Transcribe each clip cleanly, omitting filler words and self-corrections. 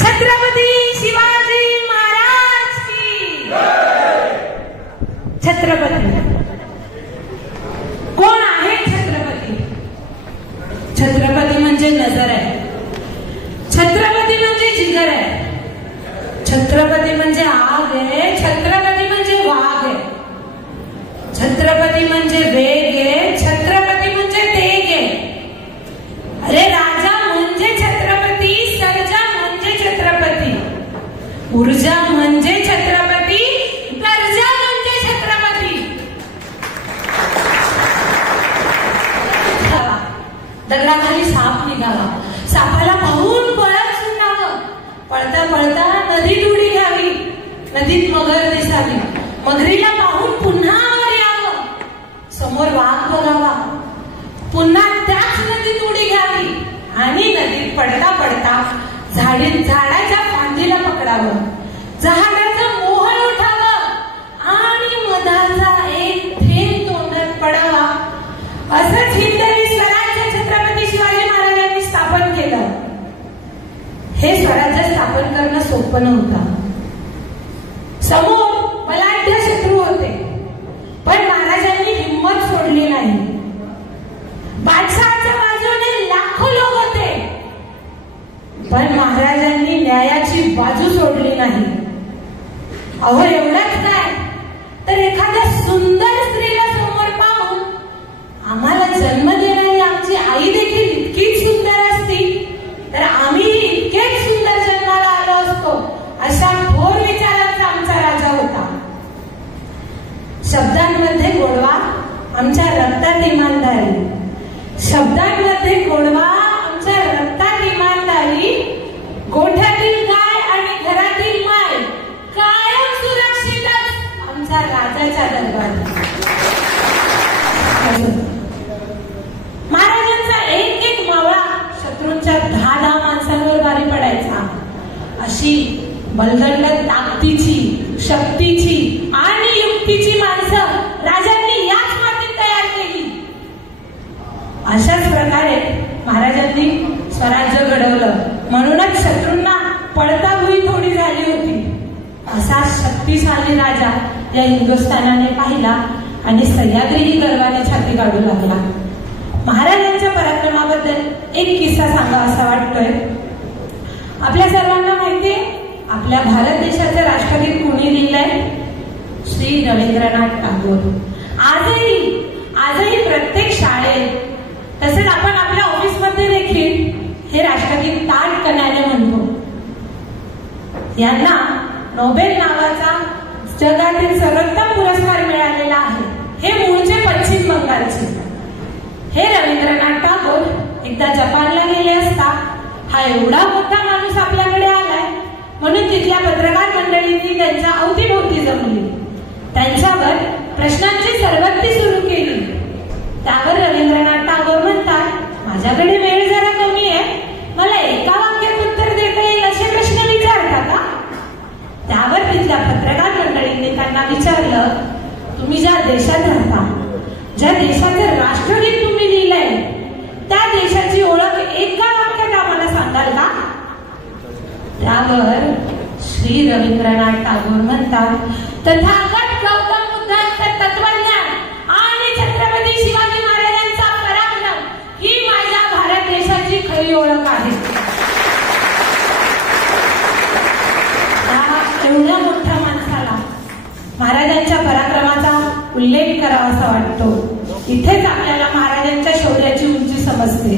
छत्रपती शिवाजी महाराज की छत्रपती कोण आहे? छत्रपती छत्रपती म्हणजे नजर आहे, छत्रपती म्हणजे जिगर आहे, छत्रपती म्हणजे आग आहे, छत्रपती म्हणजे वाघ आहे, छत्रपती म्हणजे वेग आहे, छत्रपती म्हणजे तेग आहे. अरे राजा म्हणजे छत्रपती, सर्जा म्हणजे छत्रपती, ऊर्जा म्हणजे छत्रपती, गर्जा म्हणजे छत्रपती. दगडाखाली साप निघाला, सापाला पाहून पळत सुटावं, पळता पळता नदीत उडी घ्यावी, नदीत मगर दिसावी, मगरीला पाहून पुन्हा वर यावं, समोर वाघ बघावा, पुन्हा त्याच नदीत उडी घ्यावी आणि नदीत पडता पडता झाडाच्या फांदीला पकडावं, झाडाचं मोहळ उठावं आणि मधाचा एक थेंब तोंडात पडावा. असंच हिंदवी स्वराज्य छत्रपती शिवाजी महाराजांनी स्थापन केलं. हे स्वराज्य स्थापन करणं सोपं नव्हतं. समोर बलाढ्य शत्रू होते, पण महाराजांनी हिंमत सोडली नाही. बादशहाच्या बाजूने लाखो लोक होते, पण महाराजांनी न्यायाची बाजू सोडली नाही. अहो एवढंच काय, तर एखाद्या सुंदर स्त्रीला समोर पाहून आम्हाला जन्म देणारी आमची आई देखील इतकीच सुंदर असती तर आम्ही इतकेच सुंदर जन्माला आलो असतो, अशा थोर विचारांचा आमचा राजा होता. शब्दांमध्ये गोडवा, आमच्या रक्तात इमानदारी, शब्दांमध्ये गोडवा, आमच्या रक्तात इमानदारी, गोठ्यातील गाय आणि घरातील माय कायम सुरक्षितच आमच्या राजाच्या दरबारी. महाराजांचा एक एक मावळा शत्रूंच्या 10 माणसांवर भारी पडायचा. अशी बलदंड ताकदीची, शक्तीची आणि युक्तीची माणसं राजांनी याच मातीत तयार केली. अशाच प्रकारे महाराजांनी स्वराज्य घडवलं, म्हणूनच शत्रूंना पडताभुई थोडी झाली होती. असा शक्तिशाली राजा या हिंदुस्थानाने पाहिला आणि सह्याद्रीही गर्वाने छाती काढू लागला. महाराजांच्या पराक्रमाबद्दल एक किस्सा सांगा असा वाटतोय. आपल्या सर्वांना माहितीये, आपल्या भारत देशाचे राष्ट्रगीत कोणी लिहिलंय? श्री रवींद्रनाथ टागोर. आजही प्रत्येक शाळेत, तसेच आपण आपल्या ऑफिसमध्ये देखील हे राष्ट्रगीत ताठपणाने म्हणतो. यांना नोबेल नावाचा जगातील सर्वोत्तम पुरस्कार मिळालेला आहे. हे मूळचे पश्चिम बंगालचे. हे रवींद्रनाथ टागोर एकदा जपानला गेले असता हा एवढा मोठा माणूस आपल्याकडे आलाय म्हणून तिथल्या पत्रकार मंडळींनी त्यांच्या अवतीभोवती जमली, त्यांच्यावर प्रश्नांची सरबत्ती सुरू केली. त्यावर रवींद्रनाथ टागोर म्हणतात, माझ्याकडे वेळ जरा कमी आहे, मला एका वाक्यात उत्तर देता येईल असे प्रश्न विचारता का? त्यावर तिथल्या पत्रकार मंडळींनी त्यांना विचारलं, तुम्ही ज्या देशात राहता, ज्या देशाचे राष्ट्रगीत तुम्ही लिहिलंय, त्या देशाची ओळख एका वाक्यात आम्हाला सांगाल का? त्यावर श्री रवींद्रनाथ टागोर म्हणतात, तथागत गौतम बुद्धांचं तत्वज्ञान आणि छत्रपती शिवाजी महाराजांचा पराक्रम ही माझ्या भारत देशाची खरी ओळख आहे. एवढ्या मोठ्या माणसाला महाराजांच्या पराक्रमाचा उल्लेख करावा असा वाटतो. इथेच आपल्याला महाराजांच्या शौर्याची उंची समजते.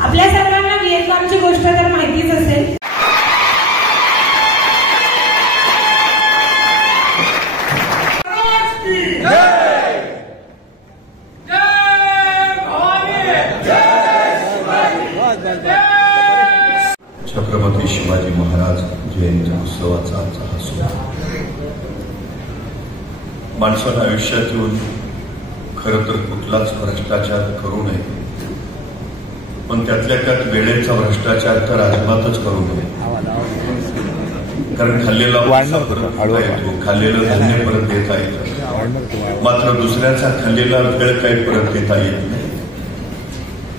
आपल्या सर्वांना व्हिएतनामची गोष्ट तर माहितीच असेल. छत्रपती शिवाजी महाराज जयंती उत्सवाचा आजचा हा सोहळा माणसाला आयुष्यात येऊन खरं तर कुठलाच भ्रष्टाचार करू नये पण त्यातल्या त्यात वेळेचा भ्रष्टाचार तर अजिबातच करू नये. कारण खाल्लेला पैसा परत देता येतो, खाल्लेलं धान्य परत देता येतं, मात्र दुसऱ्याचा खाल्लेला वेळ काही परत देता येत नाही.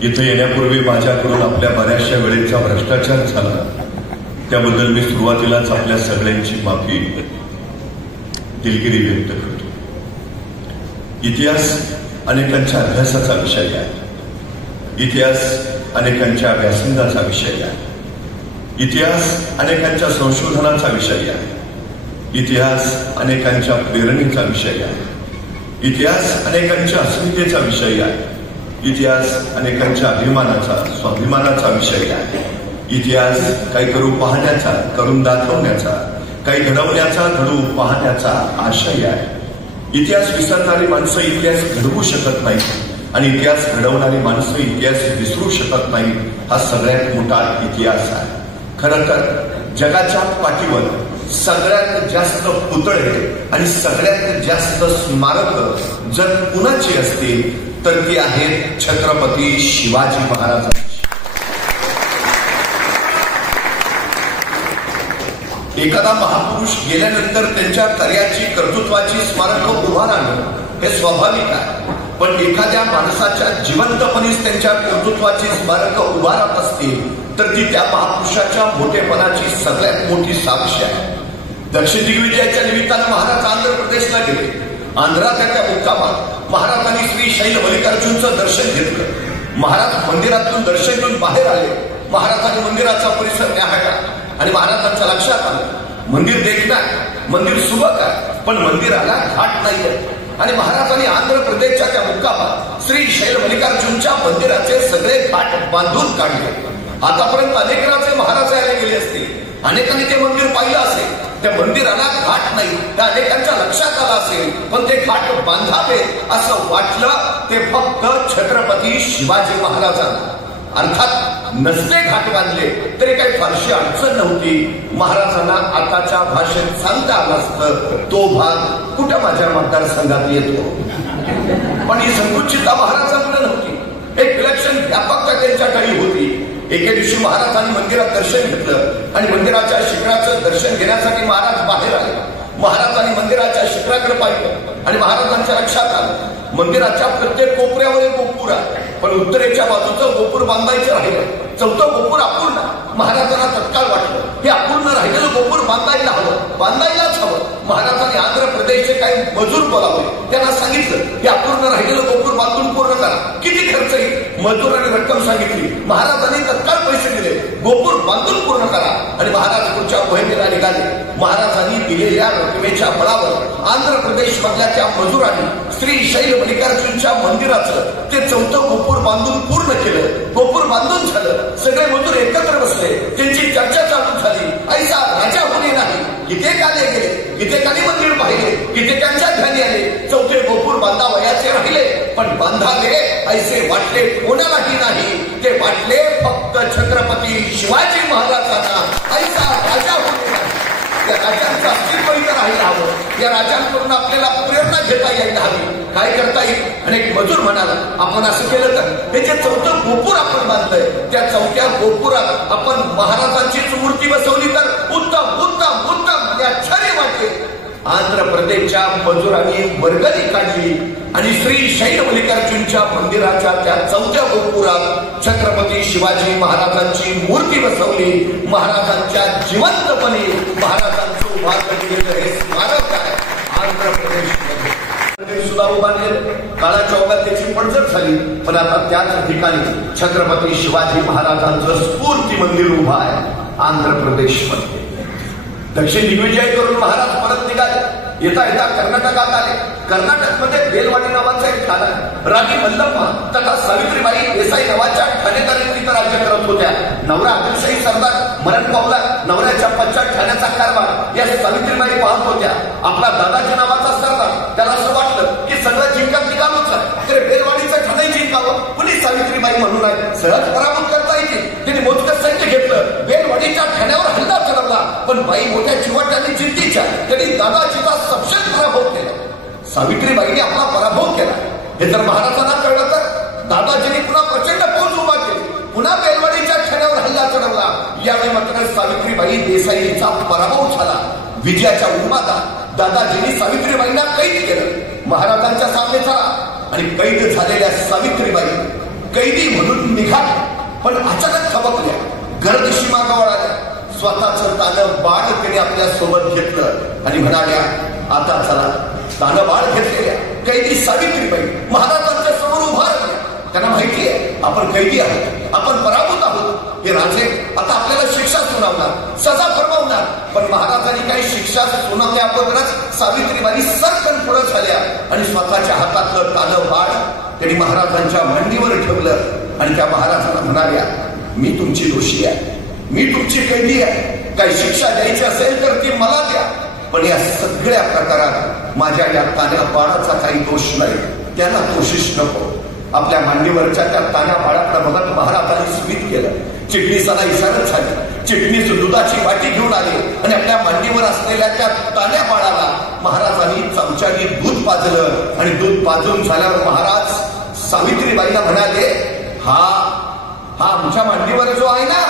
इथे येण्यापूर्वी माझ्याकडून आपल्या बऱ्याचशा वेळेचा भ्रष्टाचार झाला, त्याबद्दल मी सुरुवातीलाच आपल्या सगळ्यांची माफी दिलगिरी व्यक्त करतो. इतिहास अनेकांच्या अभ्यासाचा विषय आहे, इतिहास अनेकांच्या व्यासंगाचा विषय आहे, इतिहास अनेकांच्या संशोधनाचा विषय आहे, इतिहास अनेकांच्या प्रेरणेचा विषय आहे, इतिहास अनेकांच्या अस्मितेचा विषय आहे, इतिहास अनेकांच्या अभिमानाचा स्वाभिमानाचा विषय आहे. इतिहास काही करू पाहण्याचा, करून दाखवण्याचा, काही घडवण्याचा, घडवू पाहण्याचा आशय आहे. इतिहास विसरणारी माणसं इतिहास घडवू शकत नाही आणि इतिहास घडवणारी माणसं इतिहास विसरू शकत नाही. हा सगळ्यात मोठा इतिहास आहे. खरं तर जगाच्या पाठीवर सगळ्यात जास्त पुतळे आणि सगळ्यात जास्त स्मारक जर कुणाची असतील तर ती आहेत छत्रपती शिवाजी महाराजांची. एखादा महापुरुष गेल्यानंतर त्यांच्या कार्याची, कर्तृत्वाची स्मारकं उभारणं हे स्वाभाविक आहे, पण एखाद्या माणसाच्या जिवंतपणीच त्यांच्या कर्तृत्वाची स्मारकं उभारत असतील तर ती त्या महापुरुषाच्या मोठेपणाची सगळ्यात मोठी साक्ष आहे. दक्षिण दिग्विजयाच्या निमित्तानं महाराज आंध्र प्रदेशला गेले. आंध्रात त्या मुक्कामात महाराजांनी श्री शैल मल्लिकार्जुनचं दर्शन घेतलं. महाराज मंदिरातून दर्शन घेऊन बाहेर आले. महाराजांनी मंदिराचा परिसर न्याहाळला आणि महाराजांच्या लक्षात आलं मंदिर देखणं आहे, मंदिर सुबक आहे, पण मंदिराला घाट नाहीये. आणि महाराजांनी आंध्र प्रदेशच्या त्या मुक्कामात श्री शैल मल्लिकार्जुनच्या मंदिराचे सगळे घाट बांधून काढले. आतापर्यंत अनेक राजे महाराज यायला गेले असतील, अनेकांनी ते मंदिर पाहिलं असेल, त्या मंदिराला घाट नाही, त्या अनेकांच्या लक्षात आलं असेल, पण ते घाट बांधावे असं वाटलं ते फक्त छत्रपती शिवाजी महाराजांना. अर्थात नसते घाट बांधले तरी काही फारशी अडचण नव्हती. महाराजांना आताच्या भाषेत सांगता आलं असतं तो भाग कुठं माझ्या मतदारसंघात येतो, पण ही संकुचितता महाराजांकडे नव्हती. एक विलक्षण व्यापकता त्यांच्याकडे होती. एके दिवशी महाराजांनी मंदिरात दर्शन घेतलं आणि मंदिराच्या शिखराचं दर्शन घेण्यासाठी महाराज बाहेर आले. महाराजांनी मंदिराच्या शिखराकडे पाहिलं आणि महाराजांच्या लक्षात आलं मंदिराच्या प्रत्येक कोपऱ्यावर एक गोपूर आहे, पण उत्तरेच्या बाजूचं गोपूर बांधायचं राहिलं. चौथं गोपूर अपूर्ण. महाराजांना तत्काळ वाटलं हे अपूर्ण राहिलेलं गोपूर बांधायला हवं, बांधायलाच हवं. महाराजांनी आंध्र प्रदेशचे काही मजूर बोलावले. त्यांना सांगितलं हे अपूर्ण राहिलेलं गोपूर बांधून पूर्ण करा. किती खर्च येईल? मजुरांनी रक्कम सांगितली. महाराजांनी तत्काळ पैसे दिले. गोपूर बांधून पूर्ण करा. आणि महाराज पुढच्या मोहिमेला निघाले. महाराजांनी दिलेल्या रकमेच्या बळावर आंध्र प्रदेश मधल्या त्या मजुरांनी श्री शैल मल्लिकार्जुनच्या मंदिराचं ते चौथं गोपूर बांधून पूर्ण केलं. गोपूर बांधून झालं. सगळे मजूर एकत्र बसले. त्यांची चर्चा चालू झाली. ऐसा राजा होणे नाही. कित्येकाने गेले, कित्येकाने मंदिर पाहिले, कित्येकांच्या ध्यानी आले. चौथे गोपूर बांधावयाचे राहिले, पण बांधावे ऐसे वाटले कोणालाही नाही. ते वाटले फक्त छत्रपती शिवाजी महाराजांना. ऐसा राजा होणे नाही. या राजांचं अस्तित्व इथं राहायला हवं. या राजांकडून आपल्याला प्रेरणा घेता यायला हवी. काय करता येईल? अनेक मजूर म्हणाला आपण असं केलं तर हे जे चौथं गोपूर आपण बांधलंय त्या चौथ्या गोपुरात आपण महाराजांचीच मूर्ती बसवली तर उत्तम उत्तम उत्तम. आणि आश्चर्य वाटले. आंध्र प्रदेशच्या मजुरांनी वर्गणी काढली आणि श्री शैल मल्लिकार्जुनच्या मंदिराच्या त्या चौथ्या गोपुरात छत्रपती शिवाजी महाराजांची मूर्ती बसवली. महाराजांच्या जिवंतपणे महाराजांचं उभारलं गेलेलं हे स्मारक आहे आंध्र प्रदेशमध्ये. सुद्धा उभारले. काळाच्या ओघात त्याची पडझड झाली, पण आता त्याच ठिकाणी छत्रपती शिवाजी महाराजांचं स्फूर्ती मंदिर उभं आहे आंध्र प्रदेशमध्ये. दक्षिण दिग्विजय करून महाराज परत निघाले. येता येता कर्नाटकात आले. कर्नाटकमध्ये बेलवाडी नावाचा एक ठाणा आहे. राणी मल्लम्मा तथा सावित्रीबाई देसाई नावाच्या ठाणेदारी तिथं राज्य करत होत्या. नवरा आदिलशाही सरदार मरण पावला. नवऱ्याच्या पश्चात ठाण्याचा कारभार या सावित्रीबाई पाहत होत्या. आपला दादाजी नावाचा सरदार त्याला असं वाटलं की सगळं जिंकत निघालोच आहे, तर बेलवाडीचं ठाणे जिंकावं. कुणी सावित्रीबाई म्हणून आहे सहज पराभूत करता येते. तिने मोजकं सैन्य घेतलं. बेलवाडीच्या ठाण्यावर हल्ला चढवला, पण बाई मोठ्या चिवटांनी जिद्दीच्या त्यांनी दादाजीचा सपशेल पराभव केला. सावित्रीबाईने आपला पराभव केला. हे जर महाराजांना कळलं तर दादाजींनी पुन्हा प्रचंड फौज उभा केली. पुन्हा बेलवाडीच्या ठाण्यावर हल्ला चढवला. यावेळी मात्र सावित्रीबाई देसाईंचा पराभव झाला. विजयाच्या उन्मादात दादाजींनी सावित्रीबाईंना कैद केलं. महाराजांच्या सामने झाला आणि कैद झालेल्या सावित्रीबाई कैदी म्हणून निघाल्या, पण अचानक थबकल्या. गर्दशी मागं वळाल्या. स्वतःचं तानं बाळ त्याने आपल्या सोबत घेतलं आणि म्हणाल्या, आता चला. तानं बाळ घेतलेल्या कैदी सावित्रीबाई महाराजांच्या समोर उभा राहिल्या. त्यांना माहिती आहे आपण कैदी आहोत, आपण पराभूत आहोत. हे राजे आता आपल्याला शिक्षा सुनावणार, सजा फरमावणार. पण महाराजांनी काही शिक्षा सुनावल्या अगोदरच सावित्रीबाई सरकन पुढे झाल्या आणि स्वतःच्या हातातलं तानं बाळ त्यांनी महाराजांच्या मांडीवर ठेवलं आणि त्या महाराजांना म्हणाल्या, मी तुमची दोषी आहे, मी तुमची कैदी आहे. काही शिक्षा द्यायची असेल तर ती मला द्या, पण या सगळ्या प्रकारात माझ्या या तान्या बाळाचा काही दोष नाही, त्याला दोषीच नको. आपल्या मांडीवरच्या त्या तान्या बाळाकडे बघत महाराजांनी स्मित केलं. चिटणीसाला इशारा झाली. चिटणीस दुधाची वाटी घेऊन आली आणि आपल्या मांडीवर असलेल्या त्या तान्या बाळाला महाराजांनी चमच्याने दूध पाजलं आणि दूध पाजून झाल्यावर महाराज सावित्रीबाईंना म्हणाले, हा आमच्या मांडीवर जो आहे ना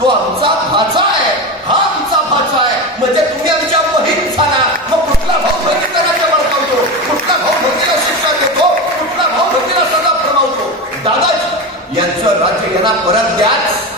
तो आमचा भाचा आहे, हा आमचा भाचा आहे. म्हणजे तुम्ही आमच्या बहीण झाला. मग कुठला भाऊ बहिणीला बळकावतो, कुठला भाऊ बहिणीला शिक्षा देतो, कुठला भाऊ बहिणीला सजा फरमावतो. दादाजी यांचं राज्य यांना परत द्याच,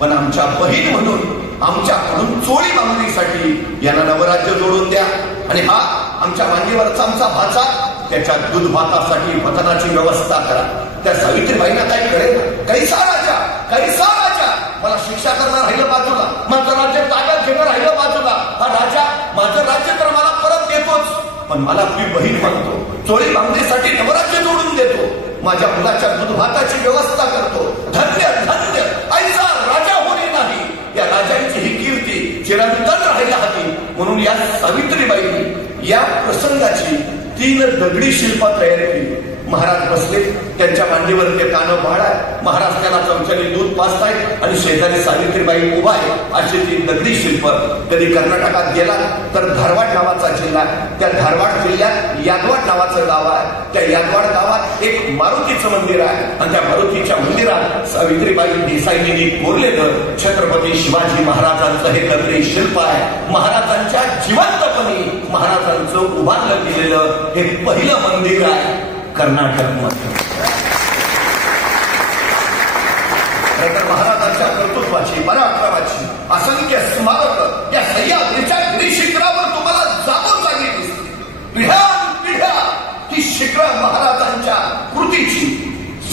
पण आमच्या बहीण म्हणून आमच्याकडून चोळी मागणीसाठी यांना नवराज्य जोडून द्या. आणि हा आमच्या मांडीवरचा आमचा भाचा, त्याच्या दूध भातासाठी पतनाची व्यवस्था करा. त्या सावित्रीबाईंना काय कळेल, कैसा राजा, कैसा राजा. मला शिक्षा करणं राहिलं बाजूला, माझं राज्य ताब्यात घेणं राहिलं बाजूला. हा राजा माझं राज्य तर मला परत देतोच, पण मला तुझी बहीण मागतो, चोळी मागणीसाठी नवराज्य जोडून देतो, माझ्या मुलाच्या दूध भाताची व्यवस्था करतो. धन्य धन्य ऐसा राजा होणे नाही. या राजांची ही कीर्ती चिरंतन राहायला हवी. म्हणून या सावित्रीबाईंनी या प्रसंगाची 3 दगडी शिल्प तयार केली. महाराज बसले, त्यांच्या मांडीवर ते तानं बाळ आहे. महाराज त्याला चमच्याने दूध पाजतायत आणि शेजारी सावित्रीबाई उभा आहे. अशी 3 दगडी शिल्प. कधी कर्नाटकात गेला तर धारवाड नावाचा जिल्हा, त्या धारवाड जिल्ह्यात यादवाड नावाचं गाव आहे. त्या यादवाड गावात एक मारुतीचं मंदिर आहे आणि त्या मारुतीच्या मंदिरात सावित्रीबाई देसाईंनी कोरलेलं छत्रपती शिवाजी महाराजांचं हे दगडी शिल्प आहे. महाराजांच्या जिवंतपणी महाराजांचं उभारलं गेलेलं हे पहिलं मंदिर आहे कर्नाटक मध्ये. तर महाराजांच्या कर्तृत्वाची, पराक्रमाची असंख्य स्मारक या सह्याद्रीच्या गिरीशिखरावर तुम्हाला जागोजागी दिसते. पिढ्या ही शिखरं महाराजांच्या कृतीची,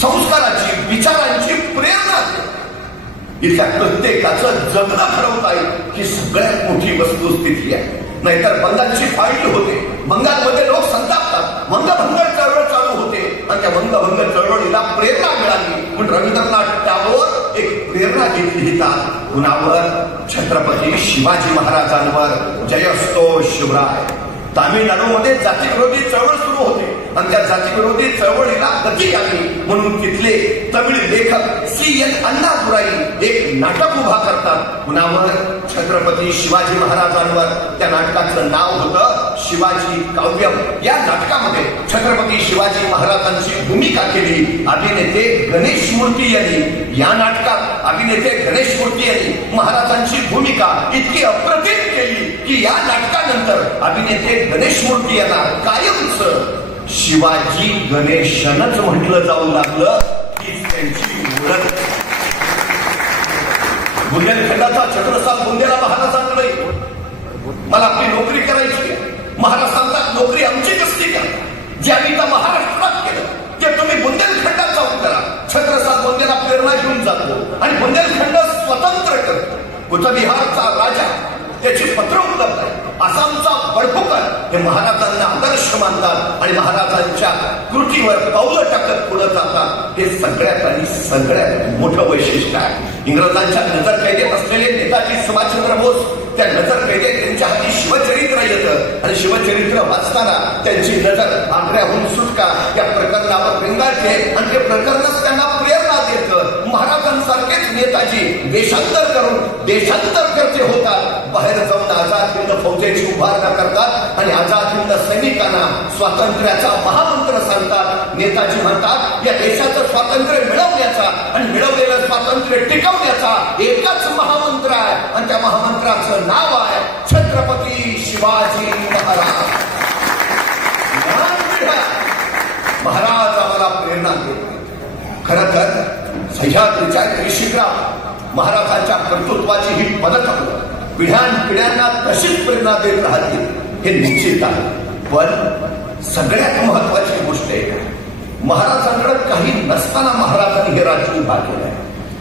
संस्काराची, विचारांची प्रेरणा देते. इथल्या प्रत्येकाचं जगणं ठरवता येईल ही सगळ्यात मोठी वस्तुस्थिती आहे. नाहीतर बंगालची फाळणी होते, बंगालमध्ये लोक संतापतात, वंगभंग चळवळ चालू होते आणि त्या वंगभंग चळवळीला प्रेरणा मिळाली. पण रवींद्रनाथ टागोर एक प्रेरणा घेतली लिहितात कुणावर, छत्रपती शिवाजी महाराजांवर. जयस्तो शिवराय. तामिळनाडूमध्ये जातीविरोधी चळवळ सुरू होते आणि त्या जातीविरोधी चळवळीला गती आली म्हणून तिथले तमिळ लेखक C.N. अण्णादुराई एक नाटक उभा करतात कुणावर, छत्रपती शिवाजी महाराजांवर. त्या नाटकाचं नाव होतं शिवाजी काव्यम. या नाटकामध्ये छत्रपती शिवाजी महाराजांची भूमिका केली अभिनेते गणेश मूर्ती यांनी. या नाटकात अभिनेते गणेश मूर्ती यांनी महाराजांची भूमिका इतकी अप्रतिम केली की या नाटकानंतर अभिनेते गणेश मूर्ती यांना कायमच शिवाजी गणेशनच म्हटलं जाऊ लागलं. हीच त्यांची ओळख. बुंदेलखंडाचा छत्रसाल बुंदेला महाराजांकडे, मला आपली नोकरी करायची, महाराज सांगतात नोकरी आमची कसली का, जे आम्ही तर महाराष्ट्रात केलं ते तुम्ही बुंदेलखंडात जाऊन करा. छत्रसाल बुंदेला प्रेरणा घेऊन जातो आणि बुंदेलखंड स्वतंत्र करतो. कुचबिहारचा राजा, त्याची पत्र उपलब्ध आहे. आसामचा बडफुकन हे महाराजांना आदर्श मानतात आणि महाराजांच्या कृतीवर पावलं टाकत पुढे जातात. हे सगळ्यात आणि सगळ्यात मोठं वैशिष्ट्य आहे. इंग्रजांच्या नजरकैदेत असलेले नेताजी सुभाषचंद्र बोस, त्या नजरकैदेत त्यांच्या हाती शिवचरित्र येतं आणि शिवचरित्र वाचताना त्यांची नजर आग्र्याहून सुटका या प्रकरणावर रेंगाळते आणि ते प्रकरणच त्यांना प्रेरणा देतं. महाराजांसारखेच नेता महाराजाची देशांतर करून देशांतर करते होतात. बाहेर जाऊन आझाद हिंद फौजेची उभारणा करतात आणि आझाद हिंद सैनिकांना स्वातंत्र्याचा महामंत्र सांगतात. नेताजी म्हणतात, या देशाचं स्वातंत्र्य मिळवण्याचा आणि मिळवलेलं स्वातंत्र्य टिकवण्याचा एकच महामंत्र आहे आणि त्या महामंत्राचं नाव आहे छत्रपती शिवाजी महाराज. महाराज आम्हाला प्रेरणा देतात. खरं तर सह्याद्रीच्या शिखरावर महाराजांच्या कर्तृत्वाची ही पदक पिढ्यानपिढ्यांना तशीच प्रेरणा देत राहतील हे निश्चित आहे. पण सगळ्यात महत्वाची गोष्ट आहे, महाराजांकडे काही नसताना महाराजांनी हे राज्य उभा केलंय.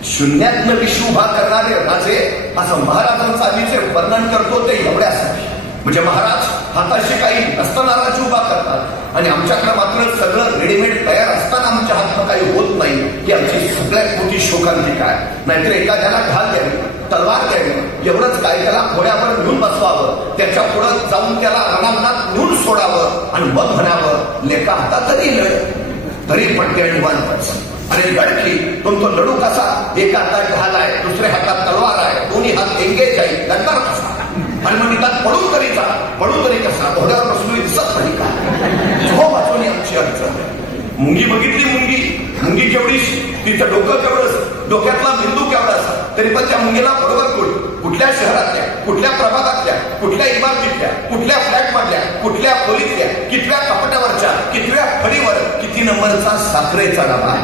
शून्यातनं विश्व उभा करणारे राजे असं महाराजांचं आम्ही जे वर्णन करतो ते एवढ्यासाठी. म्हणजे महाराज हाताशी काही नसताना राज्य उभा करतात आणि आमच्याकडे मात्र सगळं रेडीमेड तयार असताना आमच्या हातनं काही होत नाही. ही आमची सगळ्यात मोठी शोकांतिका आहे. नाहीतर एखाद्याला ढाल द्यावी, तलवार द्यावी, एवढंच काय, त्याला घोड्यावर घेऊन बसवावं, त्याच्या पुढे जाऊन त्याला रणांगणात घेऊन सोडावं आणि मग म्हणावं लेखा हातात तरी लढ, तरी पडते आणि वानपच. आणि लढकी तो लढू कसा, एका हातात ढाल आहे, दुसऱ्या हातात तलवार आहे, दोन्ही हात एंगेज आहे, दंडार कसा आणि मग निदान पडून तरी जा, पडून तरी कसा, घोड्यावर बसलो दिसत नाही का. हो वाचवणी आमची अडचण. मुंगी बघितली, मुंगी केवढी, तिचं डोकं केवढं, डोक्यातला बिंदू केवढा असा, तरी पण त्या मुंगीला बरोबर कुठल्या शहरातल्या, कुठल्या प्रभागातल्या, कुठल्या इमारतीतल्या, कुठल्या फ्लॅट मधल्या, कुठल्या खोलीतल्या, कितव्या कपाटावरच्या, कितव्या फळीवर किती नंबरचा साखरेचा डबा,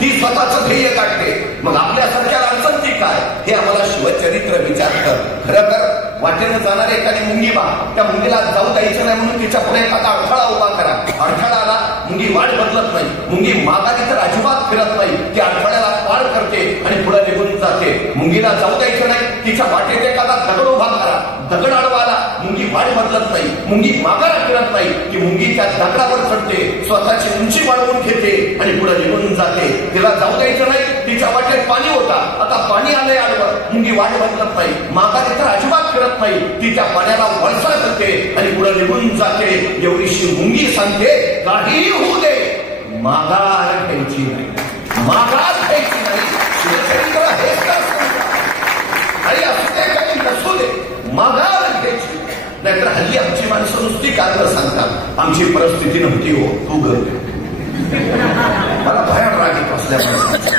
ती स्वतःच ध्येय काढते. मग आपल्यासारख्या अडचण ती काय हे आम्हाला शिवचरित्र विचारतं. खरं तर वाटेनं जाणारे एखादी मुंगी बा, त्या मुंगीला जाऊ द्यायचं नाही म्हणून तिच्या पुढे एखादा अडथळा उभा करा. अडथळा आला, मुंगी वाट बदलत नाही, मुंगी मागारी तर अजिबात फिरत नाही, ती अडथळ्याला पार करते आणि पुढे निघून जाते. मुंगीला जाऊ द्यायचं नाही, तिच्या वाटेत एखादा दगड उभा करा, दगड आडवा आला, मुंगी वाट बदलत नाही, मुंगी मागारा फिरत नाही, ती मुंगी त्या दगडावर चढते, स्वतःची उंची वाढवून घेते आणि पुढे निघून जाते. तिला जाऊ द्यायचं नाही, तिच्या वाटेत पाणी होता, आता पाणी आलंय आडवं, मुंगी वाट बदलत नाही, मागारी तर अजिबात फिरत नाही, ती त्या पाण्याला वळसा करते आणि पुढे निघून जाते. एवढीशी मुंगी सांगते, काही होऊ दे, माघार घ्यायची नाही, माघार घ्यायची नाही. शिवचरित्र हेच तर आणि असू दे काही नसू दे, माघार घ्यायची. नाहीतर हल्ली आमची माणसं नुसती कारण सांगतात, आमची परिस्थिती नव्हती हो, तू घर. मला भयान राग येत असल्यामुळे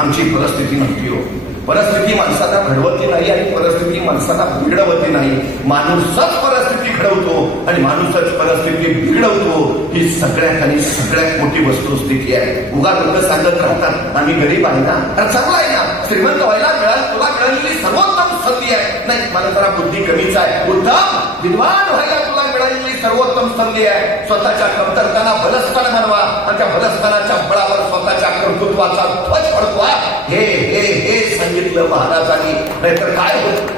आमची परिस्थिती नव्हती हो. परिस्थिती माणसाला घडवती नाही आणि परिस्थिती माणसाला बिघडवती नाही. माणूसच परिस्थिती घडवतो आणि माणूसच परिस्थिती बिघडवतो. ही सगळ्यात आणि सगळ्यात मोठी वस्तुस्थिती आहे. उगा लोक सांगत राहतात आम्ही गरीब आहे ना, तर चांगला आहे ना, श्रीमंत व्हायला तुला मिळालेली सर्वोत्तम संधी आहे. नाही, मला जरा बुद्धी कमीच आहे. उत्तम विद्वान व्हायला तुला मिळालेली सर्वोत्तम संधी आहे. स्वतःच्या कमतरताना बलस्थान बनवा आणि त्या बलस्थानाच्या बळावर स्वतःच्या कर्तृत्वाचा ध्वज फडकवा. हे हे हे सांगितलं महाराजांनी. नाहीतर काय होत,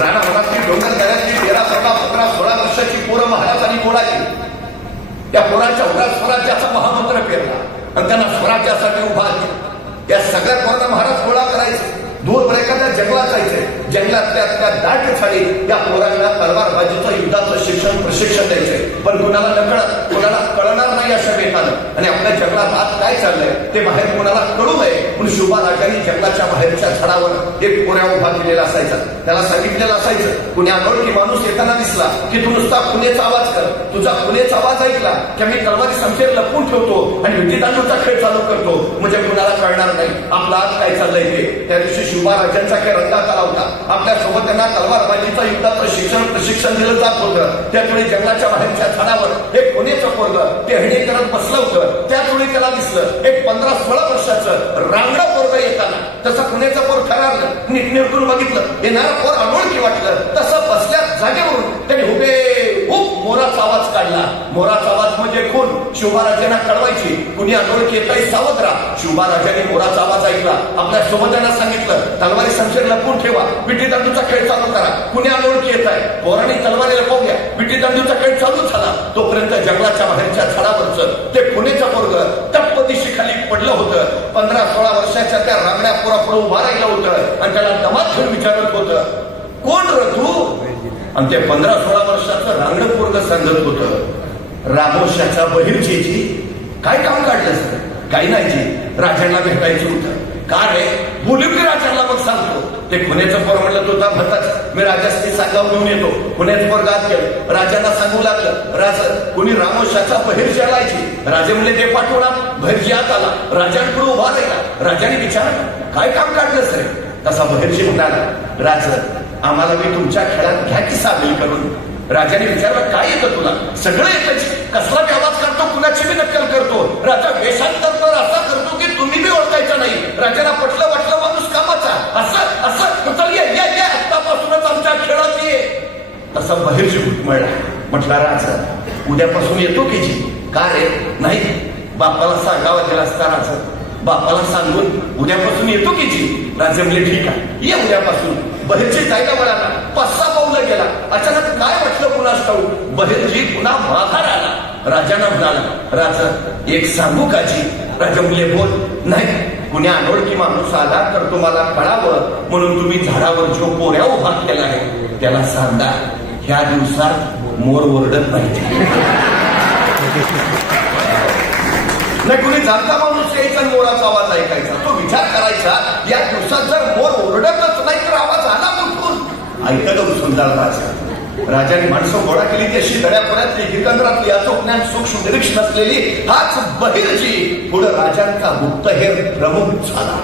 राणावनातली डोंगर दऱ्यातली 13, 14, 15, 16 वर्षाची पोरं महाराजांनी बोलायची. त्या पोरांच्या उरात स्वराज्याचा महामंत्र पेरला आणि त्यांना स्वराज्यासाठी उभा केला. या सगळ्या पोरांना महाराज गोळा करायचे, दूर एखाद्या जंगलात जायचंय, जंगलातल्या त्या दाट छाडी या पोरांना तलवारबाजीचं युद्धाचं शिक्षण प्रशिक्षण द्यायचंय. पण कुणाला नकळत, कुणाला कळणार नाही अशा बेतानं. आणि आपल्या जंगलात आज काय चाललंय ते बाहेर कुणाला कळू नये म्हणून शिवबाराजांनी जंगलाच्या बाहेरच्या झाडावर एक पोऱ्या उभा केलेला असायचा. त्याला सांगितलेलं असायचं, कुण्या अनोळखी माणूस येताना दिसला की तू नुसता खुनेचा आवाज कर. तुझा खुनेचा आवाज ऐकला की मी तलवारी समशेर लपवून ठेवतो आणि विद्युतांडूचा खेळ चालू करतो, म्हणजे कुणाला कळणार नाही आपला आज काय चाललंय ते. त्या दिवशी शिवबाराजांचा खेळ रंगात आला होता. आपल्या सोबत त्यांना तलवारबाजीचं युद्धाचं शिक्षण प्रशिक्षण दिलं जात होतं. त्यावेळी जंगलाच्या बाहेरच्या झाडावर एक खुनेचं पोरगं टेहणी करत बसलं होतं. त्यावेळी त्याला दिसलं एक 15-16 वर्षाचं रांगडं पोरगं येताना. तसं खुनेचं पोर ठरारलं, नीटनेटून बघितलं, येणारं पोर अनोळखी वाटलं. तसं बसल्या जागेवरून त्यांनी मोराचा आवाज काढला. मोराचा आवाज म्हणजे खून शिवबाराजांना कळवायची. कुणी अनोळखी येताही सावध राहा. शिवबाराजांनी मोराचा आवाज ऐकला, आपल्या सोबत्यांना सांगितलं तलवारी समशेर लपवून ठेवा, विटीदांडूचा खेळ चालू करा. कुणी अनोळखी येत आहे, पोरांनी तलवारी लपवल्या, विटीदांडूचा खेळ चालू झाला. तोपर्यंत जंगलाच्या बाहेरच्या झाडावरचं ते खुनेचं पोरगं टप्प दिशेखाली पडलं होतं. 15-16 वर्षाच्या त्या रांगड्या पोरापुढे उभा राहिलं होतं आणि त्याला दमात घेऊन विचारत होतं, कोण र तू? आणि ते 15-16 वर्षाचं रांगड पोरगं सांगत होतं, रामोशाच्या बहिर्जीची. काय काम काढलं सर? काही नाही जी, राजांना भेटायचं होतं. का रे? बोलू की राजाला मग सांगतो. ते खुण्याचं पोर म्हणलं तो म्हणतात मी राजास ते सांगावं घेऊन येतो. खुण्याचं पोर गात गेलं, राजांना सांगू लागलं. राजा कुणी रामोशाचा बहिर्जी आलायची. राजे म्हणले ते पाठवला. बहिर्जी आत आला, राजांपुढे उभा राहिला. राजाने विचारलं काय काम काढलं सर? तसा बहिर्जी म्हणाला, राज आम्हाला मी तुमच्या खेळात घ्या की सामील करून. राजाने विचारलं काय येतं तुला? सगळं येतं. कसला बी आवाज करतो, कुणाची बी नक्कल करतो. राजा वेषांतर तर असा करतो की तुम्ही बी ओळखायचं नाही. राजाला पटलं वाटलं माणूस कामाचा. असं असं या आत्तापासूनच आमच्या खेळात ये. तसा बहिर्जी म्हणला. म्हटला राजा उद्यापासून येतो की जी? का रे? नाही बापाला सांगावा गेला असता. राजा बापाला सांगून उद्यापासून येतो की जी? राजे म्हणले ठीक आहे ये उद्यापासून. बहिर्जी जायला म्हणाला. 5-6 पावलं गेला. अचानक काय म्हटलं कुणास ठाऊक बहिर्जी पुन्हा माघार आला. राजांना म्हणाला, राजा एक सांगू का जी? राजा म्हणले बोल. नाही कुणी अनोळखी माणूस आला तर तुम्हाला कळावं म्हणून तुम्ही झाडावर जो पोऱ्या उभा केला आहे त्याला सांगा ह्या दिवसात मोर ओरडत नाही. नाही कुणी जाणता माणूस यायचा मोराचा आवाज ऐकायचा. तो विचार करायचा या दिवसात जर मोर ओरडतच नाही तर आवाज आला कुठून? ऐकलं सुंदर राजा. राजाने माणसं गोळा केली ती अशी दड्यापुऱ्यातली एकंदरातली अचूक सूक्ष्म निरीक्षण असलेली. हाच बहिर्जी पुढे राजांचा गुप्तहेर प्रमुख झाला.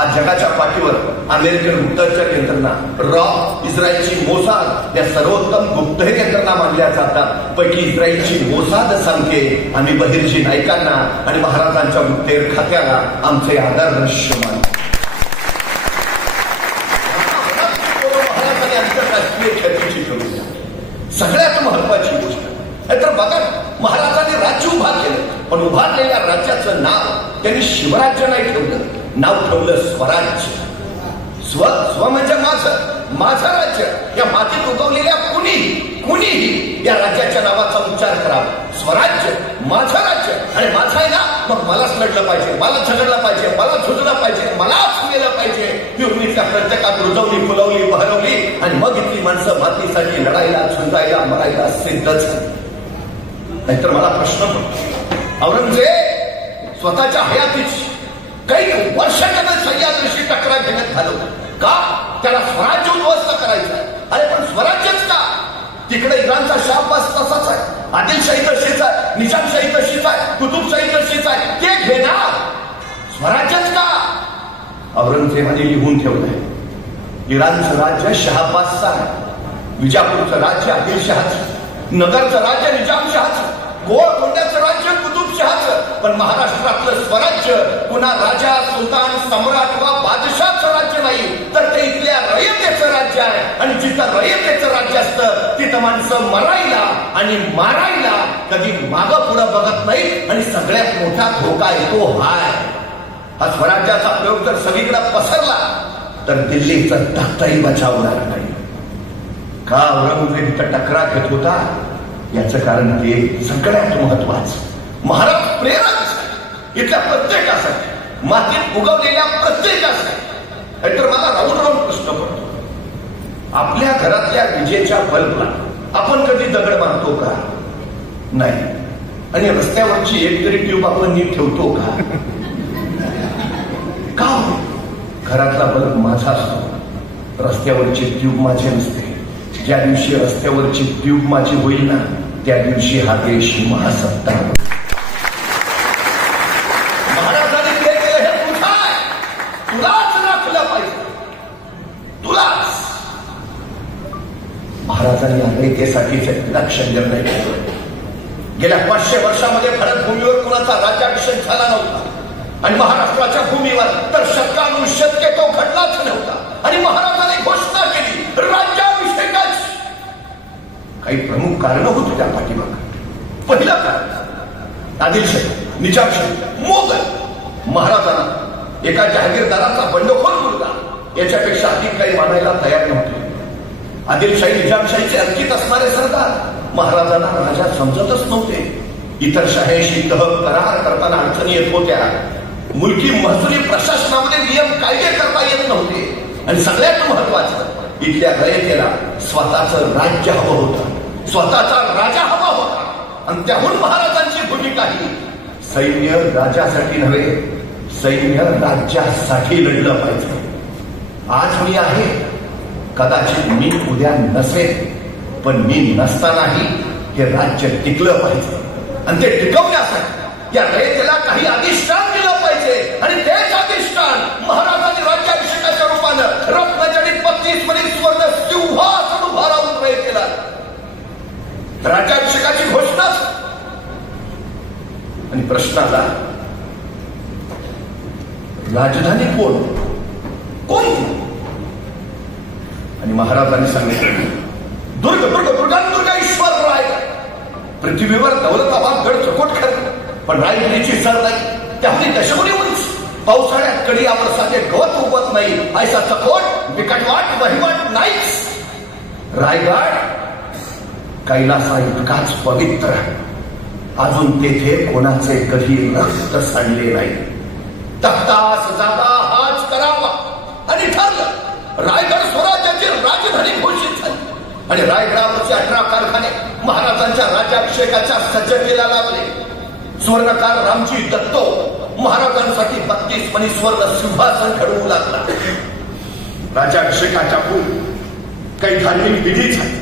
आज जगाच्या पाठीवर अमेरिकन गुप्तचर यंत्रणा, रॉ, इस्रायलची मोसाद या सर्वोत्तम गुप्तहेर यंत्रणा मानल्या जातात. पैकी इस्रायलची मोसाद सांगते आम्ही बहिर्जी नायकांना आणि महाराजांच्या गुप्तहेर खात्याला आमचे आदर्श मानतो. महाराजांनी आंतरराष्ट्रीय ख्यातीची करून सगळ्यात महत्वाची गोष्ट तर बघा महाराजांनी राज्य उभा केलं. पण उभारलेल्या राज्याचं नाव त्यांनी शिवराज्य नाही ठेवलं. नाव ठेवलं स्वराज्य. स्व म्हणजे माझं राज्य. या मातीत उगवलेल्या कुणीही या राज्याच्या नावाचा उच्चार करावा. स्वराज्य माझं राज्य आणि माझं आहे ना मग मलाच लढलं पाहिजे, मला झगडलं पाहिजे, मला झुजलं पाहिजे, मलाच गेलं पाहिजे. पूर्वीच्या प्रत्येकात रुजवली फुलवली बहरवली आणि मग इथली माणसं मातीसाठी लढायला झुंजायला मरायला सिद्ध झाली. नाहीतर मला प्रश्न पडतो औरंगजेब स्वतःच्या हयातीची काही वर्षाच्या सह्याद्रीशी तक्रार घेण्यात घालवलं का? त्याला स्वराज्य उद्ध्वस्त करायचं आहे. अरे पण स्वराज्यच का? तिकडे इराणचा शाहबाज तसाच आहे, आदिलशाही तशीच आहे, निजामशाही तशीच आहे, कुतुबशाही तशीच आहे. ते घेणार स्वराज्यच का? औरंगजेबाने लिहून ठेवलंय इराणचं राज्य शहाबाजचं आहे, विजापूरचं राज्य आदिलशहाचं, नगरचं राज्य निजामशहाचं, गोळकोंड्याचं राज्य कुतुबशहाचं. पण महाराष्ट्रातलं स्वराज्य पुन्हा राजा, सुलतान, सम्राट वा बादशाहचं राज्य नाही तर ते इथल्या रयतेचं राज्य आहे. आणि जिथं रयतेचं राज्य असतं तिथं माणसं मरायला आणि मारायला कधी मागं पुढं बघत नाही. आणि सगळ्यात मोठा धोका येतो हाय. हा स्वराज्याचा प्रयोग जर सगळीकडे पसरला तर दिल्लीचं तख्तही बचावणार नाही. का औरंगजेब इथं टकरार घेत होता? याचं कारण ते सगळ्यात महत्वाचं महाराज प्रेरक इथल्या प्रत्येकासाठी, मातीत उगवलेल्या प्रत्येकासाठी. तर मला राहून प्रश्न पडतो आपल्या घरातल्या विजेच्या बल्बला आपण कधी दगड मारतो का? नाही. आणि रस्त्यावरची एक तरी ट्यूब आपण नीट ठेवतो का? का? घरातला बल्ब माझा असतो, रस्त्यावरची ट्यूब माझी नसते. ज्या दिवशी रस्त्यावरची ट्यूब माझी होईल ना त्या दिवशी हा देश महासत्ता. महाराजांनी ते केलं हे तुझं आहे, तुलाच राखलं पाहिजे, तुलाच. महाराजांनी अमेरिकेसाठीच लक्ष निर्णय घेतला. गेल्या 500 वर्षामध्ये भारत भूमीवर कुणाचा राज्याभिषेक झाला नव्हता आणि महाराष्ट्राच्या भूमीवर तर शतकानुशतके तो घडलाच नव्हता. आणि महाराजांनी घोषणा केली राज्याभिषेकाची. काही प्रमुख कारण होती त्या पाठीमागे. पहिलं कारण आदिलशाही, निजामशाही, मोगल. महाराजांना एका जहागीरदाराचा बंडखोर मुलगा याच्यापेक्षा अधिक काही मानायला तयार नव्हते. आदिलशाही, निजामशाहीचे अंकित असणारे सरदार महाराजांना राजा समजतच नव्हते. इतर शाह्यांशी तह करार करताना अडचणी येत होत्या. मुलकी महसुली प्रशासनामध्ये नियम कायदे करता येत नव्हते. आणि सगळ्यात महत्वाचं इथल्या रयतेला स्वतःचं राज्य हवं होतं, स्वतःचा राजा हवा होता. आणि त्याहून महाराजांची भूमिका ही सैन्य राजासाठी नव्हे सैन्य राज्यासाठी लढलं पाहिजे. आज मी आहे, कदाचित मी उद्या नसेल, पण मी नसतानाही हे राज्य टिकलं पाहिजे. आणि ते टिकवण्यासाठी या रयतेला काही अधिष्ठान दिलं पाहिजे. आणि तेच अधिष्ठान महाराजांनी राज्याभिषेकाच्या रूपानं रत्नजडित 32 मणी सुवर्ण सिंहासन उभा राहून रयतेला राज्याभिषेकाची घोषणाच. आणि प्रश्नाला राजधानी कोण कोणती? आणि महाराजांनी सांगितलं दुर्गा ईश्वर राय. पृथ्वीवर दौलताबाद गड चकोट खर, पण रायगिरीची सर नाही. त्यामुळे दशगुणी उंच. पावसाळ्यात कडी आवर्साचे गवत उगवत नाही. ऐसा चकोट बिकटवाट वहिवाट नाहीच. रायगड कैलासा इतकाच पवित्र, अजून तेथे कोणाचे कधी रक्त सांडले नाही. तख्तास जागा हाच करावा. आणि ठरलं, रायगड स्वराज्याची राजधानी घोषित झाली. आणि रायगडावरचे 18 कारखाने महाराजांच्या राज्याभिषेकाच्या सज्जतेला लागले. स्वर्णकार रामजी दत्तो महाराजांसाठी 32 मणी स्वर्ण सिंहासन घडवू लागला. राज्याभिषेकाच्या पूर्वी काही धार्मिक विधी झाले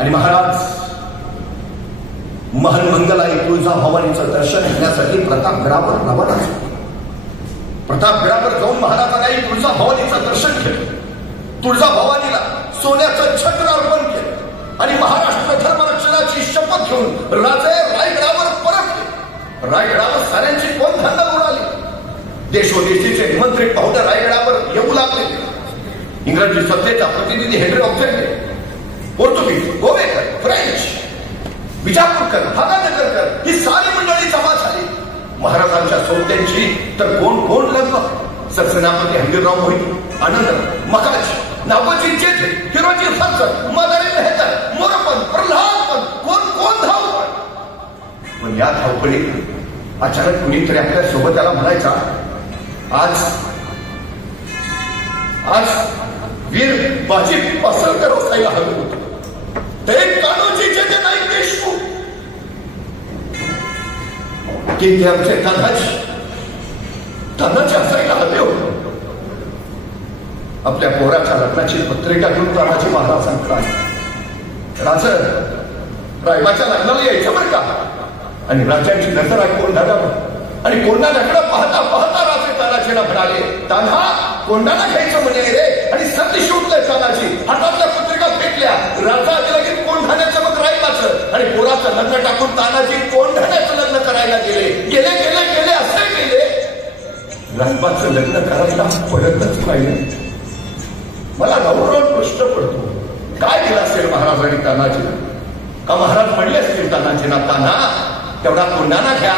आणि महाराज महलमंगलाई तुळजाभवानीचं दर्शन घेण्यासाठी प्रतापगडावर रवाना झाले. प्रतापगडावर जाऊन महाराजांनी तुळजाभवानीचं दर्शन घेतलं. तुळजाभवानीला सोन्याचं छत्र अर्पण केलं आणि महाराष्ट्र धर्मरक्षणाची शपथ घेऊन राजे रायगडावर परतले. रायगडावर साऱ्यांची कोण धांदल उडाली. देशोदेशीचे निमंत्रित पाहुणे रायगडावर येऊ लागले. इंग्रजी सत्तेचा प्रतिनिधी हेनरी ऑब्जेक्टे, पोर्तुगीज, गोवेकर, फ्रेंच, विजापूरकर, भागानगरकर ही सारी मंडळी जमा झाली. महाराजांच्या सोबत्यांची तर कोण कोण लग्न. सरसेनापती हंबीरराव मोहिते, आनंद मकाच, नागोजी जेठे, हिरोजी सरसर, मदारी मेहतर, मोरपन, प्रल्हादपन, कोण कोण धावपण. पण या धावपळीत अचानक कुणीतरी आपल्या सोबत त्याला म्हणायचा, आज वीर बाजी पासलकर असायला हवे होते. ते कान्होजी जेठे नाईक देशमुख की ते आमचे तानाजी असायला हवे होते. आपल्या पोराच्या लग्नाची पत्रिका घेऊन तानाजी महाराजांकडे आले. राज रायबाच्या लग्नाला यायचं बरं का. आणि राजांची नजर आहे कोंढाण्यावर. आणि कोंढाण्याकडे पाहता पाहता राजे तानाजीला म्हणाले, तान्हा कोंढाणा घ्यायचं म्हणे रे. आणि संधी शिवतलंय तानाजी. हातातल्या पत्रिका फेकल्या. राजा आधी लगेच कोंढाण्याचं मग रायबाचं. आणि पोराचं लग्न टाकून तानाजी कोंढाण्याचं लग्न करायला गेले. गेले असे गेले. रायबाचं लग्न करायला पडतच नाही. मला गौरव प्रश्न पडतो, काय दिला असेल महाराजांनी तानाजीला. का महाराज म्हणले असतील तानाजीना, ताना तेवढा कोंढाणा घ्या,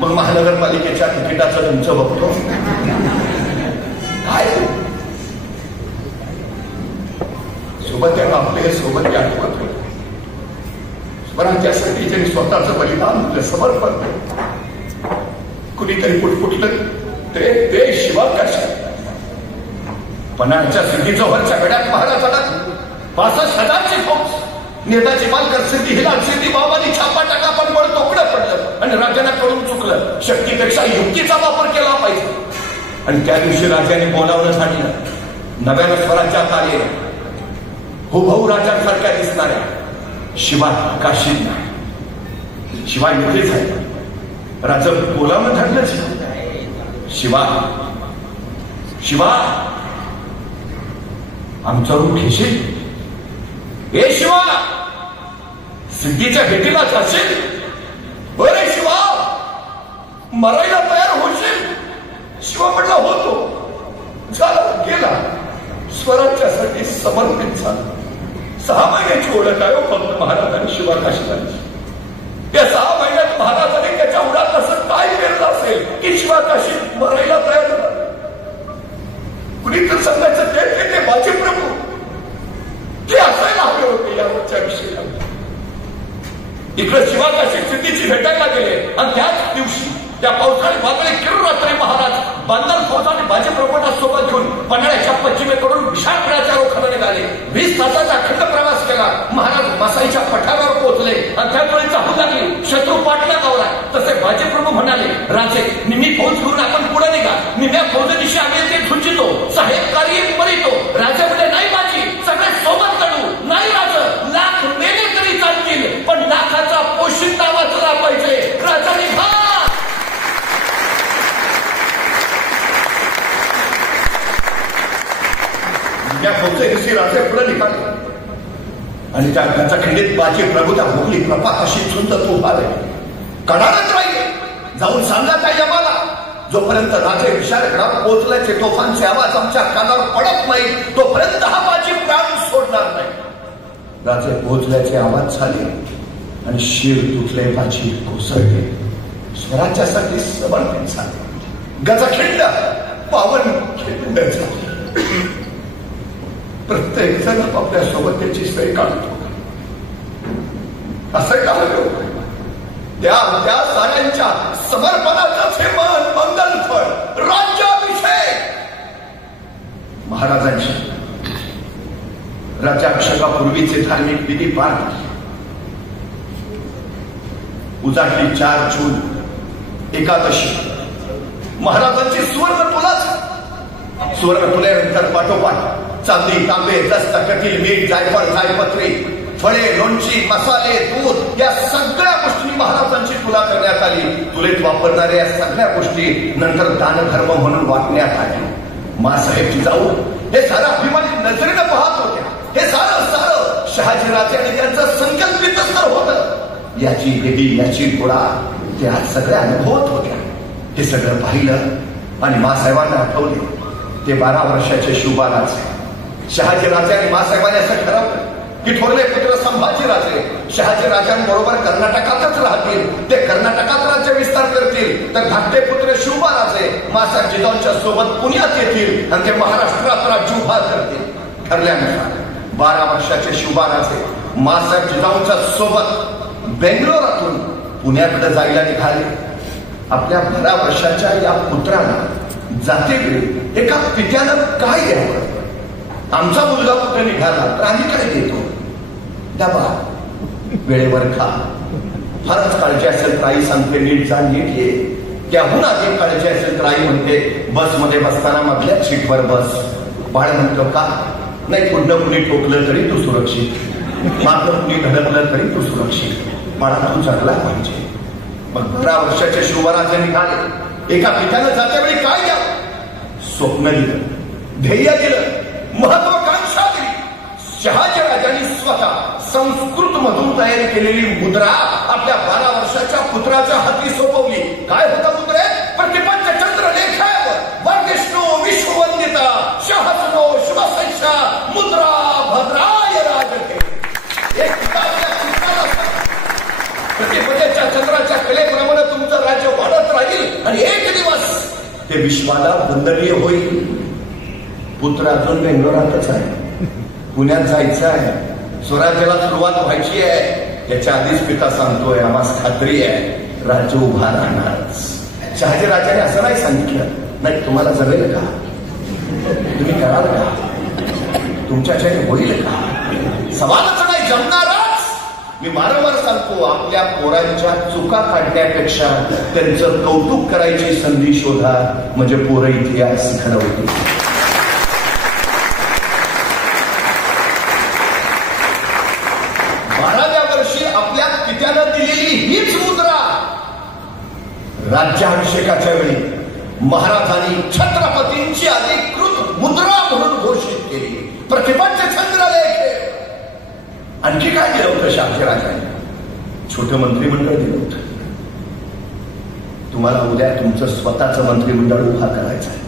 मग महानगरपालिकेच्या तिकिटाचं तुमचं बघतो. काय सोबत आपले सोबत आठवत होते. स्वराज्यासाठी ज्यांनी स्वतःचं बलिदान दिलं, समर्पण केलं. कुणीतरी पुटपुटलं ते शिवाकाश. पन्हाळच्या सिद्धीजवळच्या गड्यात महाराजांना 65,000ची फौज. नेताजी मालकर, सिद्धी हिलाल, सिद्धी बाबांनी छापा टाका, पण बळ तोकडं पडलं आणि राजांना कळून चुकलं. शक्तीपेक्षा युक्तीचा वापर केला पाहिजे. आणि त्या दिवशी राजाने बोलावलं सांगितलं. नव्यानं स्वराज्यात आले हुबहू राजांसारख्या दिसणाऱ्या शिवाय काशीत नाही. शिवाय इथेच आहे. राजा बोलावलं धाडलं. शिवा आमचा रूप घेशील. ए शिवा, सिद्धीच्या भेटीला जाशील. अरे शिवा, मरायला तयार होशील. शिवा म्हटला होतो. झाला, गेला. स्वराज्यासाठी समर्पित झाला. 6 महिन्याची ओळख आहे फक्त महाराजांनी शिवा काशीरांची. त्या 6 महिन्यात महाराजांनी त्याच्या उडात असं काय केलं असेल की शिवा काशीत मरायला तयार झाला. कुणी तर सांगायचं ते माझे प्रभू ते असायला हवे होते यावरच्या विषयाला. इकडे शिवा काशी सिद्धीची भेटायला गेले आणि त्याच दिवशी त्या पावसाळी वादळे किरुरात्री महाराज बांधर फौज आणि बाजीप्रभूंना सोबत घेऊन पन्हाळ्याच्या पश्चिमेकडून विशाळगडाच्या रोखाला निघाले. 20 तासाचा अखंड प्रवास केला. महाराज मसाईच्या पठारावर पोहोचले. पोहोचले. अध्यात्मळी चाहू लागली. शत्रू पाठला गावला. तसे बाजीप्रभू म्हणाले, राजे निम्मी फौज करून आपण पुढे निघा. निम्या फौजेदिशी आम्ही ते झुंजितो. साहेब कार्य मरितो. राजा म्हणजे नाही बाजी, सगळे सोबत लढू. नाही राज, लाख मेले तरी चालतील, पण लाखाचा पोशिंदा वाचला पाहिजे. राजा निघा. त्या फौजेदिशी राजे पुढे निघाले आणि त्या गजखंडीत बाजी प्रभूता भोगली प्रपाकाशी झुंज तो उभारले. कडाडत राहिले. जाऊन सांगा त्या यमाला, जोपर्यंत राजे विशाळगडावर पोहोचल्याचे तोफांचे आवाज आमच्या कानावर पडत नाही तोपर्यंत हा बाजी प्राण सोडणार नाही. राजे पोहोचल्याचे आवाज झाले आणि शिर तुटले. बाजी कोसळले. स्वराज्यासाठी समर्पित झाले. गजखिंड पावन खिंड झाले. प्रत्येक जण आपल्या सोबत त्याची सही काढतो. असं काढलं त्या साऱ्यांच्या समर्पणाचं हे मंगल फळ राज्याभिषेक. महाराजांची राज्याभिषेकापूर्वीचे धार्मिक विधी पार पडले. उजाडली 4 जून एकादशी. महाराजांची सुवर्ण तुलाच. सुवर्ण तुल्यानंतर पाठोपाठ चांदी, तांबे, दस्त, कटील, मीठ, जायफळ, जायपत्री, फळे, लोणची, मसाले, दूध या सगळ्या गोष्टी महाराजांची तुला करण्यात आली. तुलेत वापरणाऱ्या या सगळ्या गोष्टी नंतर दानधर्म म्हणून वाटण्यात आल्या. मासाहेबची जाऊ हे सारं अभिमानी नजरेनं पाहत होत्या. हे सारं शहाजीराजे आणि त्यांचं संकल्पितच तर होतं. याची वेदी, याची गोळा त्या सगळ्या अनुभवत होत्या. हे सगळं पाहिलं आणि मासाहेबांना आठवले ते 12 वर्षाचे शिवबाराचे. शहाजीराजे आणि मासाहेबांनी असं ठरवलं की थोरले पुत्र संभाजीराजे शहाजी राजांबरोबर कर्नाटकातच राहतील. ते कर्नाटकात राज्य विस्तार करतील, तर धाकटे पुत्र शिवबाराजे मासाहेब जिजाऊंच्या सोबत पुण्यात येतील आणि ते महाराष्ट्रात राज्य उभा करतील. ठरल्यानुसार 12 वर्षाचे शिवबाराजे मासाहेब जिजाऊंच्या सोबत बेंगलोरातून पुण्याकडे जायला निघाले. आपल्या 12 वर्षाच्या या पुत्राला जातेवेळी एका पित्यानं काय द्यावं? आमचा मुलगा कुठे निघाला तर आम्ही काय देतो? डबा, वेळेवर खा. फारच काळजी असेल तर आई सांगते नीट जा, नीट ये. त्याहून अधिक काळजी असेल तर आई म्हणते बसमध्ये बसताना मधल्या सीटवर बस. बाळ म्हणतो का? नाही, पुढनं कुणी ठोकलं तरी तू सुरक्षित, मागं कुणी धडकलं तरी तू सुरक्षित. बाळा तू जगला पाहिजे. मग 12 वर्षाचे शिवराजे निघाले. एका पित्यानं जात्यावेळी काय द्यावं? स्वप्न दिलं, ध्येय दिलं, महत्वाकांक्षा दिली. शहाजी राजांनी स्वतः संस्कृत मधून तयार केलेली मुद्रा आपल्या 12 वर्षाच्या पुत्राच्या हाती सोपवली. काय होतं मुद्रेत? प्रतिपंचचंद्र लेखावर वर्धिष्णू विश्ववंदिता शाहसनो शुभसंशा मुद्रा भद्राय राजते. एक प्रतिपदेच्या चंद्राच्या कलेप्रमाणे तुमचं राज्य वाढत राहील आणि एक दिवस ते विश्वाला वंदनीय होईल. पुत्र अजून बेंगलोरातच आहे, पुण्यात जायचं आहे, स्वराज्याला सुरुवात व्हायची आहे. त्याच्या आधीच पिता सांगतोय आम्हाला खात्री आहे राज्य उभा राहणारच. शहाजी राजाने असं नाही सांगितलं नाही तुम्हाला जमेल का, तुम्ही कराल का, तुमच्याच्याने होईल का? सवालच नाही, जमणारच. मी वारंवार सांगतो आपल्या पोरांच्या चुका काढण्यापेक्षा त्यांचं कौतुक करायची संधी शोधा, म्हणजे पोरं इतिहास घडवतील. 12व्या वर्षी आपल्या पित्यानं दिलेली हीच मुद्रा राज्याभिषेकाच्या वेळी महाराजांनी छत्रपतींची अधिकृत मुद्रा म्हणून घोषित केली. प्रतिपंचचंद्र लेख. आणखी काय दिलं होतं शहाजीराजांनी? छोटं मंत्रिमंडळ दिलं होतं. तुम्हाला उद्या तुमचं स्वतःचं मंत्रिमंडळ उभा करायचं आहे.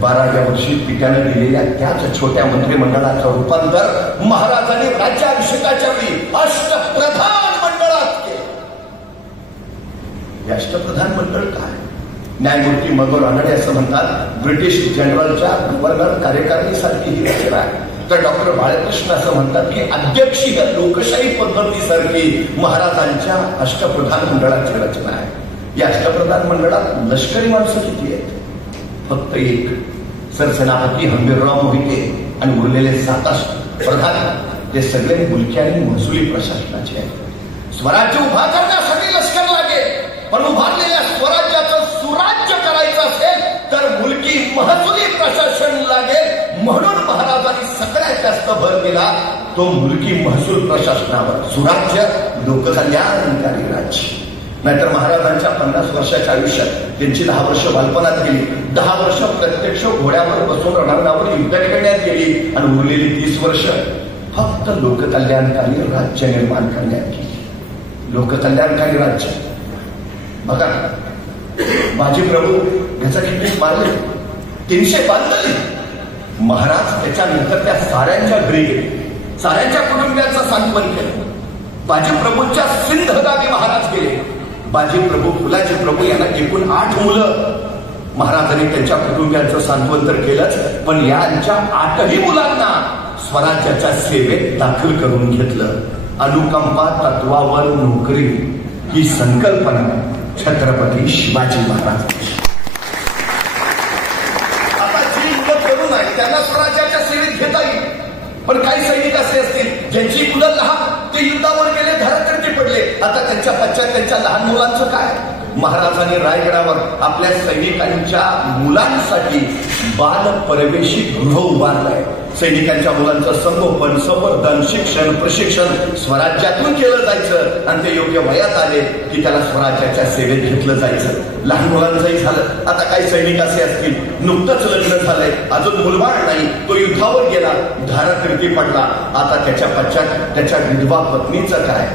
12व्या वर्षी पित्यानं दिलेल्या त्याच छोट्या मंत्रिमंडळाचं रूपांतर महाराजांनी राज्याभिषेकाच्या वेळी अष्टप्रधान मंडळात केलं. हे अष्टप्रधान मंडळ काय? न्यायमूर्ती मगो रानडे असं म्हणतात ब्रिटिश जनरलच्या गव्हर्नर कार्यकारिणीसारखी ही रचना आहे. तर डॉक्टर बाळकृष्ण असं म्हणतात की अध्यक्षीय लोकशाही पद्धतीसारखी महाराजांच्या अष्टप्रधान मंडळाची रचना आहे. या अष्टप्रधान मंडळात लष्करी माणसं किती आहेत? फक्त एक, सरसेनापती हंबीरराव मोहिते आणि उरलेले 7 प्रधान. ते सगळे मुलकी आणि महसुली प्रशासनाचे आहेत. स्वराज्य उभा करण्यासाठी लष्कर लागेल, पण उभारलेल्या स्वराज्याचं सुराज्य करायचं असेल तर मुलकी महसुली प्रशासन लागेल. म्हणून महाराजांनी सगळ्यात जास्त भर दिला तो मुलकी महसूल प्रशासनावर. सुराज्य लोककल्याणकारी राज्य. नाहीतर महाराजांच्या 50 वर्षाच्या आयुष्यात त्यांची 10 वर्ष बालपणात गेली, 10 वर्ष प्रत्यक्ष घोड्यावर बसून रणांगणावर युद्ध खेळण्यात गेली आणि उरलेली 30 वर्ष फक्त लोककल्याणकारी राज्य निर्माण करण्यात गेली. लोककल्याणकारी राज्य. बघा बाजी प्रभू याचा किती मारले, 300 बांधले. महाराज त्याच्यानंतर त्या साऱ्यांच्या घरी गेले, साऱ्यांच्या कुटुंबियांचं सांत्वन केलं. बाजी प्रभूंच्या सिंध गावी महाराज गेले. बाजी प्रभू फुलाजी प्रभू यांना एकूण 8 मुलं. महाराजांनी त्यांच्या कुटुंबियांचं सांत्वन तर केलंच, पण यांच्या 8ही मुलांना स्वराज्याच्या सेवेत दाखल करून घेतलं. अनुकंपा तत्वावर नोकरी ही संकल्पना छत्रपती शिवाजी महाराज. आता जी मुलं तरुण आहेत त्यांना स्वराज्याच्या सेवेत घेता येईल, पण काही सैनिक असे असतील ज्यांची मुलं लहान, ते युद्धावर गेले, धरातरती पडले. आता त्यांच्या पश्चात त्यांच्या लहान मुलांचं काय? महाराजांनी रायगडावर आपल्या सैनिकांच्या मुलांसाठी बाल परवेशी गृह उभारलंय. सैनिकांच्या मुलांचं संगोपन, संवर्धन, शिक्षण, प्रशिक्षण स्वराज्यातून केलं जायचं आणि ते योग्य वयात आले की त्याला स्वराज्याच्या सेवेत घेतलं जायचं. लहान मुलांचंही झालं. आता काही सैनिक असे असतील नुकतंच लग्न झालंय, अजून मुलबाळ नाही, तो युद्धावर गेला, धारातीर्थी पडला. आता त्याच्या पश्चात त्याच्या विधवा पत्नीचं काय?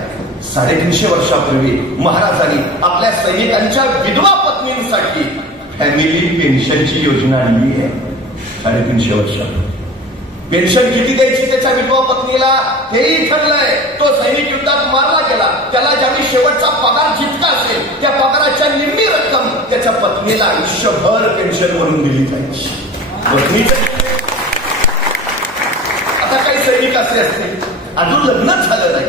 350 वर्षापूर्वी महाराजांनी आपल्या सैनिकांच्या विधवा पत्नींसाठी फॅमिली पेन्शनची योजना आणली आहे. 350 वर्ष पेन्शन किती द्यायची त्याच्या विधवा पत्नीला हेही ठरलंय. तो सैनिक युद्धात मारला गेला, त्याला ज्यावेळी शेवटचा पगार जितका असेल त्या पगाराच्या निम्मी रक्कम त्याच्या पत्नीला आयुष्यभर पेन्शन म्हणून दिली जायची. आता काही सैनिक असे असतील अजून लग्नच झालं नाही,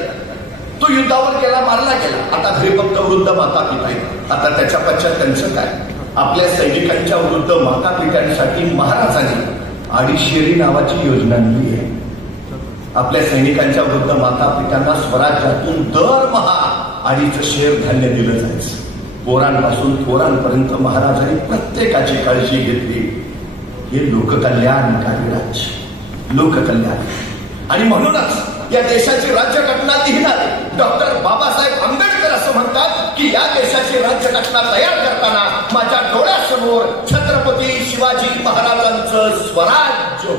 तो युद्धावर गेला, मारला गेला. आता घरी फक्त वृद्ध माता पिता आहेत. आता त्याच्या पश्चात त्यांचं काय? आपल्या सैनिकांच्या वृद्ध माता पित्यांसाठी महाराजांनी अडीशेरी नावाची योजना दिली आहे. आपल्या सैनिकांच्या वृद्ध माता पित्यांना स्वराज्यातून दरमहा 2.5 शेर धान्य दिलं जायचं. पोरांपासून थोरांपर्यंत महाराजांनी प्रत्येकाची काळजी घेतली. हे लोककल्याणकारी राज्य, लोककल्याण. आणि म्हणूनच या देशाची राज्यघटना लिहिणारे डॉक्टर बाबासाहेब आंबेडकर असं म्हणतात की या देशाची राज्यघटना तयार करताना माझ्या डोळ्यासमोर छत्रपती शिवाजी महाराजांचं स्वराज्य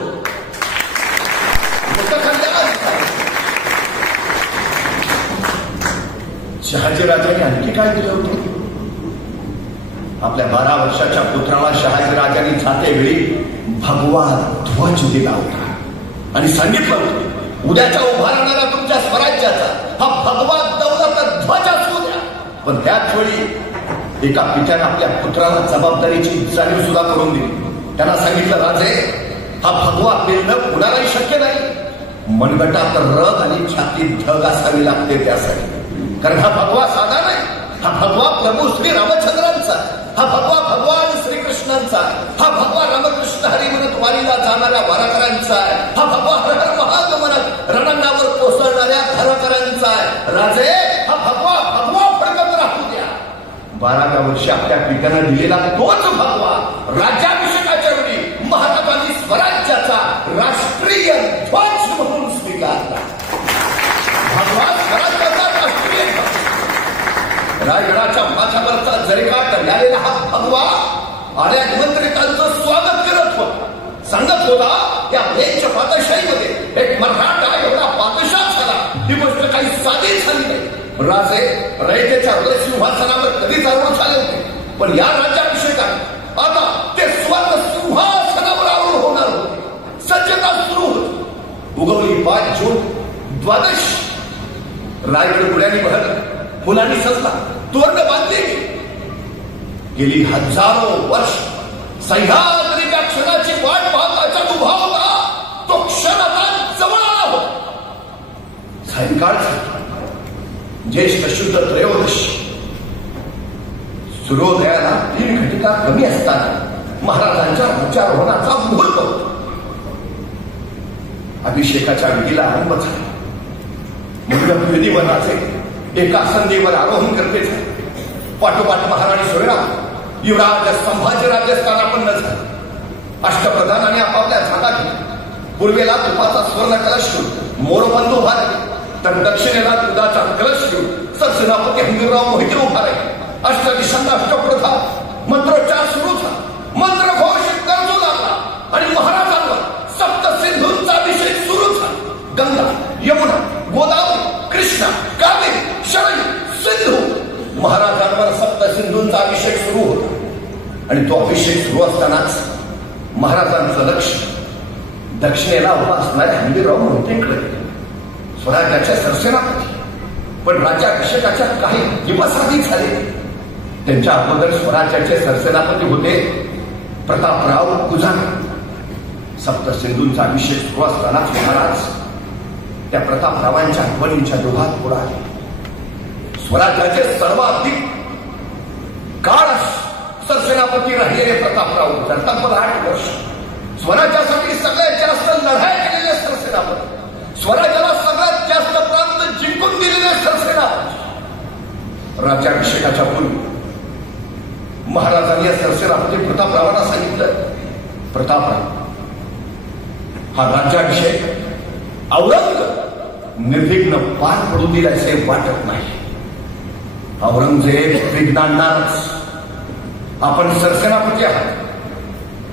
शहाजीराजांनी आणखी काय दिलं होतं? आपल्या 12 वर्षाच्या पुत्राला शहाजीराजांनी जातेवेळी भगवा ध्वज दिला होता आणि सांगितलं होतं उद्याच्या उभा राहणारा तुमच्या स्वराज्याचा हा भगवा दौलत ध्वज असू द्या. पण त्याच वेळी एका पित्याने आपल्या पुत्राला जबाबदारीची जाणीव सुद्धा करून दिली. त्यांना सांगितलं, राजे हा भगवा पेरणं कुणालाही शक्य नाही. मनगटात रग आणि छातीत धग असावी लागते त्यासाठी. कारण हा भगवा साधा नाही, हा भगवा प्रभू श्री रामचंद्रांचा, हा भगवा भगवान श्रीकृष्णांचा, हा भगवा रामकृष्ण हरी म्हणत वारीला जाणाऱ्या वारकऱ्यांचा आहे, हा भगवा हर हर महादेव म्हणत रणांगणावर कोसळणाऱ्या घरकऱ्यांचा आहे. राजे हा भगवा भगवा फडकत राहू द्या. 12व्या वर्षी आपल्या पित्यानं दिलेला तोच भगवा राज्याभिषेकाच्या वेळी महाराजांनी स्वराज्याचा राष्ट्रीय ध्वज म्हणून स्वीकारला. भगवा स्वराज्याचा राष्ट्रीय ध्वज. रायगडाच्या माथ्यावरचा जरीकाठ झालेला हा भगवा आल्या निमंत्रितांचं स्वागत करत होता. सांगत होता या ब्लेच पादशाहीमध्ये एक मराठा एवढा पादशाह झाला. ही गोष्ट काही साधी झाली नाही. राजे रयतेच्या सिंहासनावर कधीच आरूढ झाले होते, पण या राज्याभिषेकात आता ते स्वर्ण सिंहासनावर आरूढ होणार होते. सज्जता सुरू होती. उगवली 5 जून, द्वादश. रायगड गुड्यानी भरला, मुलांनी सजला, तोरण बांधली. गेली हजारो वर्ष सह्याद्रीच्या क्षणाची वाट पाहताचा उभा होता. तो क्षण आता जवळ आला होता. सायंकाळ ज्येष्ठ शुद्ध त्रयोदशी. सूर्योदयाला 3 घटिका कमी असताना महाराजांच्या राज्यारोहणाचा मुहूर्त होता. अभिषेकाच्या विधीला आरंभ झाला. मंडप विधीवराचे एका संधीवर आरोहण करतेच पाठोपाठ महाराणी सोयराम युवराज संभाजीराजे स्थानापन्न झाले. अष्टप्रधानाने आपापल्या जागा घेतल्या. पूर्वेला तुपाचा स्वर्ण कलश घेऊन मोरबंद उभा राहिले, तर दक्षिणेला दुधाचा कलश घेऊन सरसेनापती हंबीरराव मोहिते उभा राहिले. अष्टदिशांना अष्टप्रधा मंत्रोच्चार सुरू झाला. मंत्रघोष गरजू लागला आणि महाराजांवर सप्त सिंधूंचा अभिषेक सुरू झाला. गंगा, यमुना, गोदावरी, कृष्णा, कावेरी, शरयू, सिंधू महाराजांवर सप्त सिंधूंचा अभिषेक सुरू होता. आणि तो अभिषेक सुरू असतानाच महाराजांचं लक्ष दक्षिणेला उभा असणाऱ्या हंबीरराव मोहितेंकडे. स्वराज्याच्या सरसेनापती पण राज्याभिषेकाच्या काही दिवस आधी झाले. त्यांच्या अगोदर स्वराज्याचे सरसेनापती होते प्रतापराव कुजाण. सप्त सिंधूंचा अभिषेक सुरू असतानाच महाराज त्या प्रतापरावांच्या आठवणींच्या डोहात बुडाले. स्वराज्याचे सर्वाधिक काळ सरसेनापती राहिलेले प्रतापराव कुजाण, तब्बल 8 वर्ष स्वराज्यासाठी सगळ्यात जास्त लढाई केलेले सरसेनापती, स्वराज्याला सगळ्यात जास्त प्रांत जिंकून दिलेले सरसेनापती. राज्याभिषेकाच्या पूर्वी महाराजांनी सरसेनापती प्रतापरावांना सांगितलं, प्रतापराव, हा राज्याभिषेक औरंग निर्विघ्न पार पडू दिला असे वाटत नाही. औरंगजेब विघ्न आणणारच. आपण सरसेनापती आहात,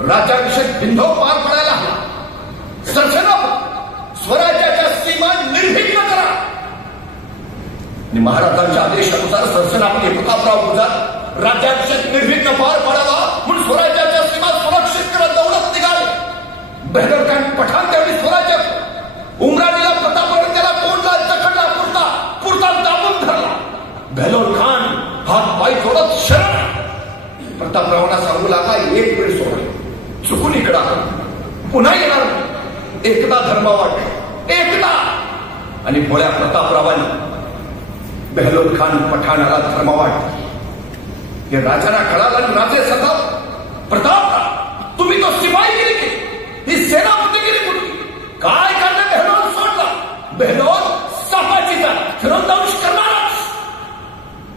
राज्याभिषेक बिंदू पार पडायला हवा. सरसेनापती स्वराज्याच्या सीमा निर्विघ्न करा. आणि महाराजांच्या आदेशानुसार सरसेनापती प्रतापराव कुजाण राज्याभिषेक निर्विघ्न पार पडावा म्हणून स्वराज्याच्या सीमा सुरक्षित करत दौडत निघाले. बहलोरखान पठाण त्यावेळी स्वराज्यात उमराणीला प्रतापराव त्याला कोंडला, जखडला, पुरता दाबून धरला. बहलोरखान हात पाय जोडत शरण प्रतापरावांना सांगू लागला, एक वेळ सोडा, चुकून इकडा पुन्हा येणार, एकदा धर्म वाट एकदा. आणि भोळ्या प्रतापरावांनी बहलोरखान पठाणाला धर्म वाट. हे राजांना कळाला आणि राजे सदा, प्रतापराव तुम्ही तो शिपाई गिरी केली, ही सेनापतीगिरी कुठली, काय करणे बहलोर सोडला, बहलोर सापाचीचा फिरंदावश करणारच.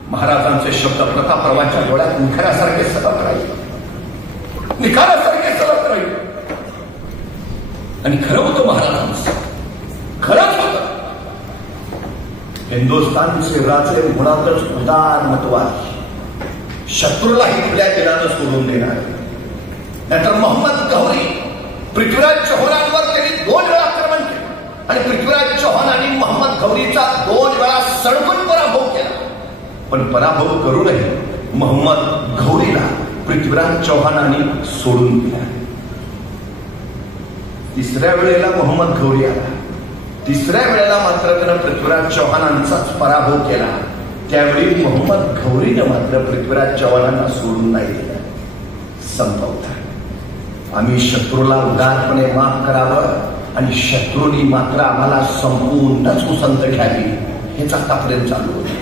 महाराजांचे शब्द प्रतापरावांच्या डोळ्यात निखाऱ्यासारखे सतत राहिले, निखाऱ्यासारखे सतत राहिले. आणि खरं होतं महाराजांचं, खरंच होतं. हिंदुस्थानचे राजे मुळातच उदारमतवादी, शत्रूलाही खुल्या दिलानं सोडून देणार. नंतर मोहम्मद गौरी पृथ्वीराज चौहानांवर त्यांनी 2 वेळा आक्रमण केलं आणि पृथ्वीराज चौहानांनी मोहम्मद गौरीचा 2 वेळा सडकून पराभव केला. पण पराभव करूनही मोहम्मद गौरीला पृथ्वीराज चौहानांनी सोडून दिला. 3ऱ्या वेळेला मोहम्मद गौरी आला. 3ऱ्या वेळेला मात्र त्यानं पृथ्वीराज चौहानांचाच पराभव केला. त्यावेळी मोहम्मद गौरीनं मात्र पृथ्वीराज चौहानांना सोडून नाही दिलं. संपवता आम्ही शत्रूला उदारपणे माफ करावं आणि शत्रूंनी मात्र आम्हाला संपूर्णच उसंत घ्यावी, हेच आतापर्यंत चालू होतं.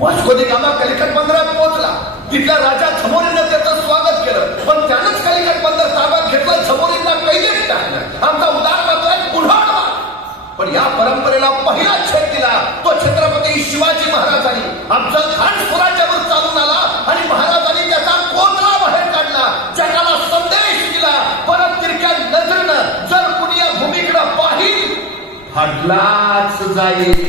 वास्को दी गामा कलिकत बंदरात पोहोचला. तिथल्या राजा झमोरीनं त्याचं स्वागत केलं, पण त्यानंच कलिकत बंदर ताब्यात घेतलं, झमोरींना कैदेत टाकलं. आमचा उदारपणे पुन्हा पण या परंपरेला पहिला छेद दिला तो छत्रपती शिवाजी महाराजांनी. आमचं खान स्वराज्यावर चालून आला आणि महाराजांनी त्याचा कोतरा बाहेर काढला, जगाला संदेश दिला. परत तिरक्या नजरेनं जर कुणी या भूमीकडे पाहिल हडलाच जाईल.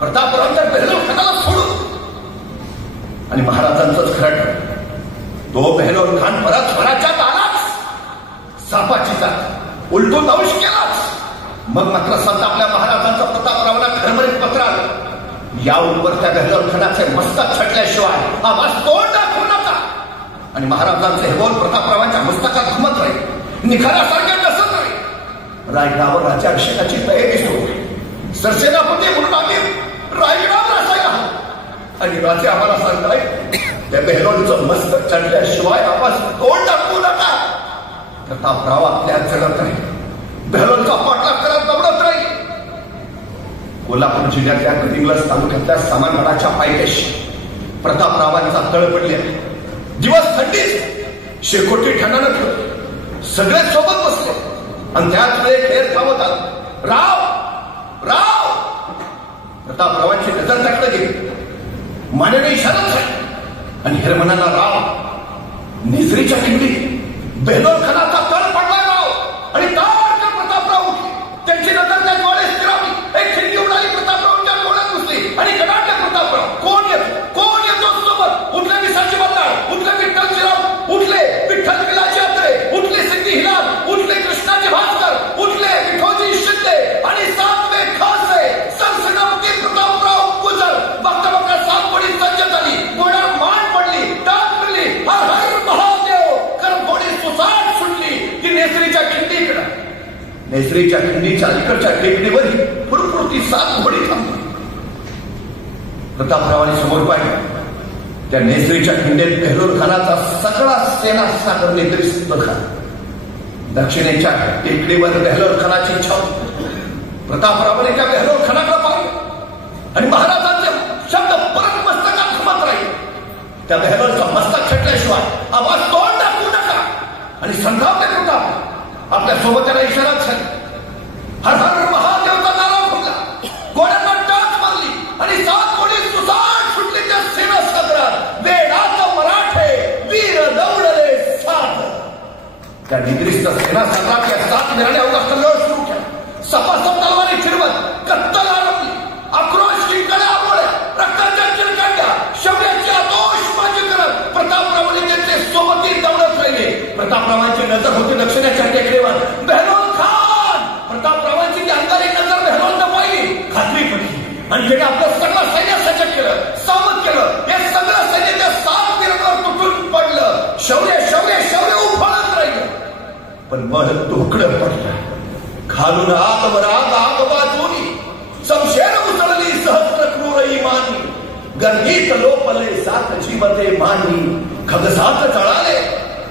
प्रतापराव तर बहलोरखानाला सोडून आणि महाराजांचंच खरं ठरलं. तो बहलोरखान परत स्वराज्यात आलाच, सापाची जात उलटून दंश केलाच. मग मात्र संतापल्या महाराजांचा प्रतापरावांना खरमरीत पत्र आलं, यावर त्या बहलोरखानाचे मस्तक छटल्याशिवाय आवाज तोंड दाखवू नका. आणि महाराजांचे हे बोल प्रतापरावांच्या मस्तकात घुमत राहील, निखाऱ्यासारखे कसत राहील. रायगडावर राज्याभिषेकाची तयारी सुरू आहे. सरसेनापती म्हणून आम्ही रायगडावर असायला हवं आणि राजे आम्हाला सांगताय त्या बहलोरचं मस्तक चढल्याशिवाय आवाज तोंड दाखवू नका. प्रतापराव आपल्या चढत राहील, बहलोरचा पाठलाग करत दौडत राहील. कोल्हापूर जिल्ह्यातल्या गडिंग्लज तालुक्यातल्या सामानगडाच्या पायथ्याशी प्रतापरावांचा तळ पडले. दिवस थंडीच, शेकोटी ठणानं ठेवली, सगळे सोबत बसले आणि त्याच वेळी फेर थांबत आला. राव राव. प्रतापरावांची नजर त्याकडे गेली. मानेने इशाराच आहे आणि हेर म्हणाला, राव नेसरीच्या खिंडी बेलोर खानाचा तळ पडला राव. आणि तारकन प्रतापराव उठले. त्यांची नजर त्या डोळे स्थिरावली. एक खिंडी उडाली प्रतापरावांच्या डोळ्यात घुसली आणि कडाडले प्रतापराव. कोण येतो सोबत? उठले विसाची बल्लाळ, उठले विठ्ठल श्रीराम, उठले विठ्ठल विलाची यात्रे, उठले सिद्धी हिलाल, उठले कृष्णाजी भास्कर, उठले विठोजी शिंदे आणि सातवे खासे सरसेनापती प्रतापराव गुजर. बघता बघता सात पडी सज्ज झाली. घोड्यावर मान पडली, टाक फिरली, हर हर महादेव कर घोडी सुसाट सुटली की नेसरीच्या खिंडीकडे. नेसरीच्या खिंडीच्या अलीकडच्या टेकडीवर फुरफुरती सात घोडी थांबली. प्रतापरावांनी समोर पाहिलं. त्या नेसरीच्या खिंडीत बेलोर खानाचा सगळा सेना सागर नेत्रिस्त झाला. दक्षिणेच्या टेकडीवर बेलोर खानाची छाव. प्रतापरावाने त्या बेलोर खानाकडे पाहिलं आणि महाराजांचे शब्द परत मस्तकात घुमत राहिले. त्या बेलोरचा मस्तक छटल्याशिवाय आवाज तोंड टाकू नका. आणि संतापले प्रताप आपल्या सोबत्याला इशाराच झाली. हर हर महादेवचा नारा फुटला. घोड्यांना टाच मारली आणि सात घोडी सुसाट सुटली त्या सेना सागरात. वेडात मराठे वीर दौडले सात. त्या निद्रिस्त सेना सागरात या सात वीराने अवघा कल्लोळ सुरू केला. सपासप तलवारी फिरवत कत्तल आरंभली. आक्रोश किंकाळ्या आंबोळ्या, रक्ताच्या चिरकांड्या, शौर्याची आतोषबाजी करत प्रतापरावांनी त्यांचे सोबती दौडत राहिले. प्रतापरावांची नजर होती दक्षिणेच्या टेकडीवर. बेलोर खान. प्रतापरावांची ती अंगारी नजर बेलोरनं पाहिली. खात्री पडली आणि त्याने आपलं सगळं सैन्य सज्ज केलं, सावध केलं. हे सगळं सैन्य त्या सात वीरांवर तुटून पडलं. शौर्य शौर्य शौर्य उफाळत राहिलं. पण बळ तोकडं पडलं. खालून आग आग आग बाजूनी समशेर उसळली सहस्र क्रूर इमानी. गर्दीत लोपले सात जीवते मानी. खगसात चढाले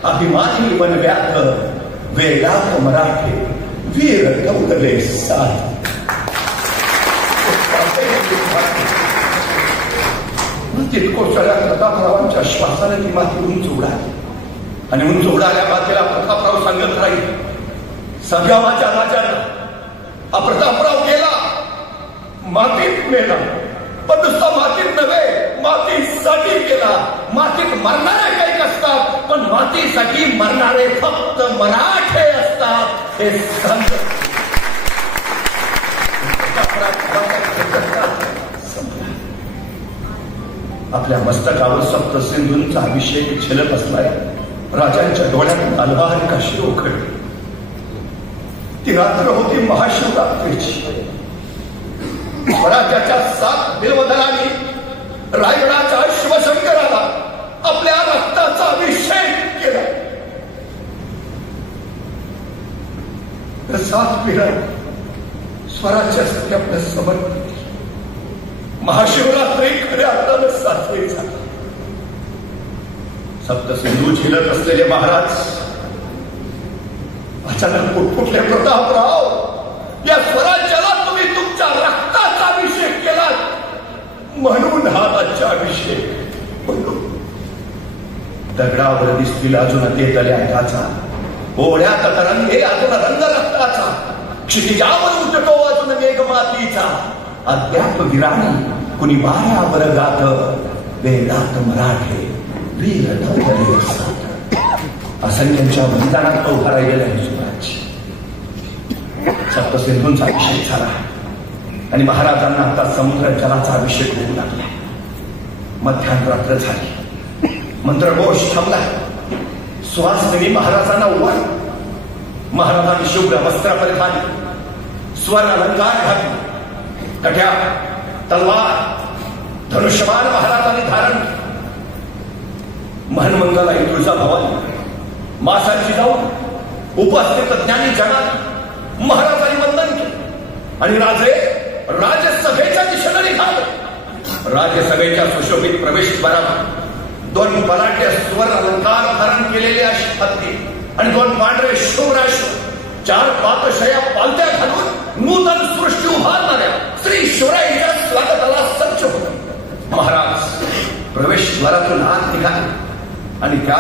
अभिमानी वनव्यात. वेगात मराठे वीर दौडले सात. कोसळ्या प्रतापरावांच्या श्वासाने ती माती उंच उडाली आणि उंच उडाल्या मातीला प्रतापराव सांगत राहील, सगळ्या माझ्या राजानं हा प्रतापराव गेला, मातीत मेला. पण नुसता मातीत नव्हे, मातीसाठी गेला. मातीत मरणारे काही असतात, पण मातीसाठी मरणारे फक्त मराठे असतात हे सांगत. आपल्या मस्तकावर सप्त सिंधूंचा अभिषेक झेलत असलाय. राजांच्या डोळ्यात अलवार कशी ओखळली. ती रात्र होती महाशिवरात्रीची. स्वराज्याच्या सात बिल्वदलांनी रायगडाच्या शिवशंकराला आपल्या रक्ताचा अभिषेक केला. सात वीरा स्वराज्यासाठी आपल्या समर्पित. महाशिवरात्री खऱ्या अर्थानं साजरी झाली. सप्तसिंधू झेलत असलेले महाराज अचानक फुटफुटले. प्रतापराव, या स्वराज्याला तुम्ही तुमच्या रक्ताचा अभिषेक केला म्हणून हा राज्याभिषेक. दगडावर दिसतील अजून तेतल्या काचा, ओढ्यात तरंगे अजून रंग रक्ताचा, क्षितिजावर उठतो अजून मेघमातीचा. अद्याप वीराणी कुणी वाऱ्यावर गात, वेगात मराठे वीर दौडले सात. असंख्यांच्या बलिदानात उभा राहिलेला स्वराज्य. सप्तसिंधूंचा अभिषेक झाला आणि महाराजांना आता समुद्र जलाचा अभिषेक होऊ लागला. मध्यानरात्र झाली. मंत्रघोष थांबला. सुहासिनी महाराजांना उभार. महाराजांनी शुभ्र वस्त्र परिधान, स्वर्ण अलंकार घातले. कट्या, तलवार, धनुष्यबाण महाराजांनी धारण. महनमंगलाई तुळजाभवानी मासाची जाऊन उपस्थित ज्ञानी जनात महाराजांनी वंदन केले आणि राजे राजसभेच्या दिशेने निघाले. राजसभेच्या सुशोभित प्रवेशद्वारात दोन बलाढ्य सुवर्ण अलंकार धारण केलेले अशी हत्ती आणि दोन पांढरे शोराश्व, चार पातशया पालत्या घालून नूतन सृष्टी उभारणाऱ्या श्री शिवरायांच्या स्वागताला सज्ज होते. महाराज प्रवेशद्वारातून आत निघाले आणि त्या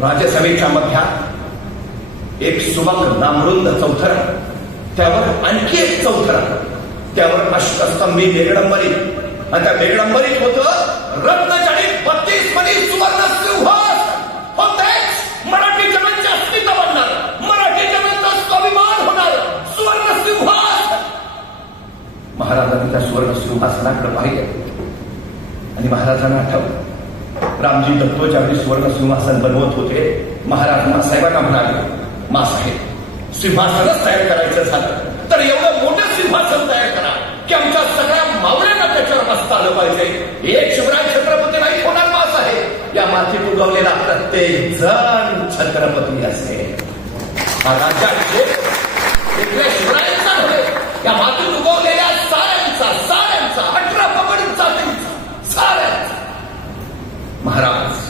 राजसभेच्या मध्यात एक सुबक नामरुंद चौथरा, त्यावर आणखी एक चौथरा, त्यावर अष्टस्तंभी बेगडंबरी, आणि त्या बेगडंबरीत होतं रत्नजडित 32 मणी सुवर्ण सिंहासन. होतेच मराठी जनांचे अस्मिता बनणार, मराठी जनांचा स्वाभिमान होणार सुवर्ण सिंहासन. महाराजांनी त्या सुवर्ण सिंहासनाकडे पाहिले आणि महाराजांना आठवलं, रामजी दत्तो ज्यावेळी सुवर्ण सिंहासन बनवत होते, महाराज मासाहेबांना म्हणाले, मासाहेब सिंहासनच तयार करायचं झालं तर एवढं मोठं सिंहासन तयार करा की आमच्या सगळ्या मावळ्यांना त्याच्यावर बसता आलं पाहिजे. एक शिवराय छत्रपती नाही होणार मासाहेब, या मातीत उगवलेला प्रत्येक जण छत्रपती असेल. हा राजा एकल्या शिवरायांचा नव्हे, या मातीत उगवलेल्या साऱ्यांचा 18 पगड जातींचा साऱ्यांचा. महाराज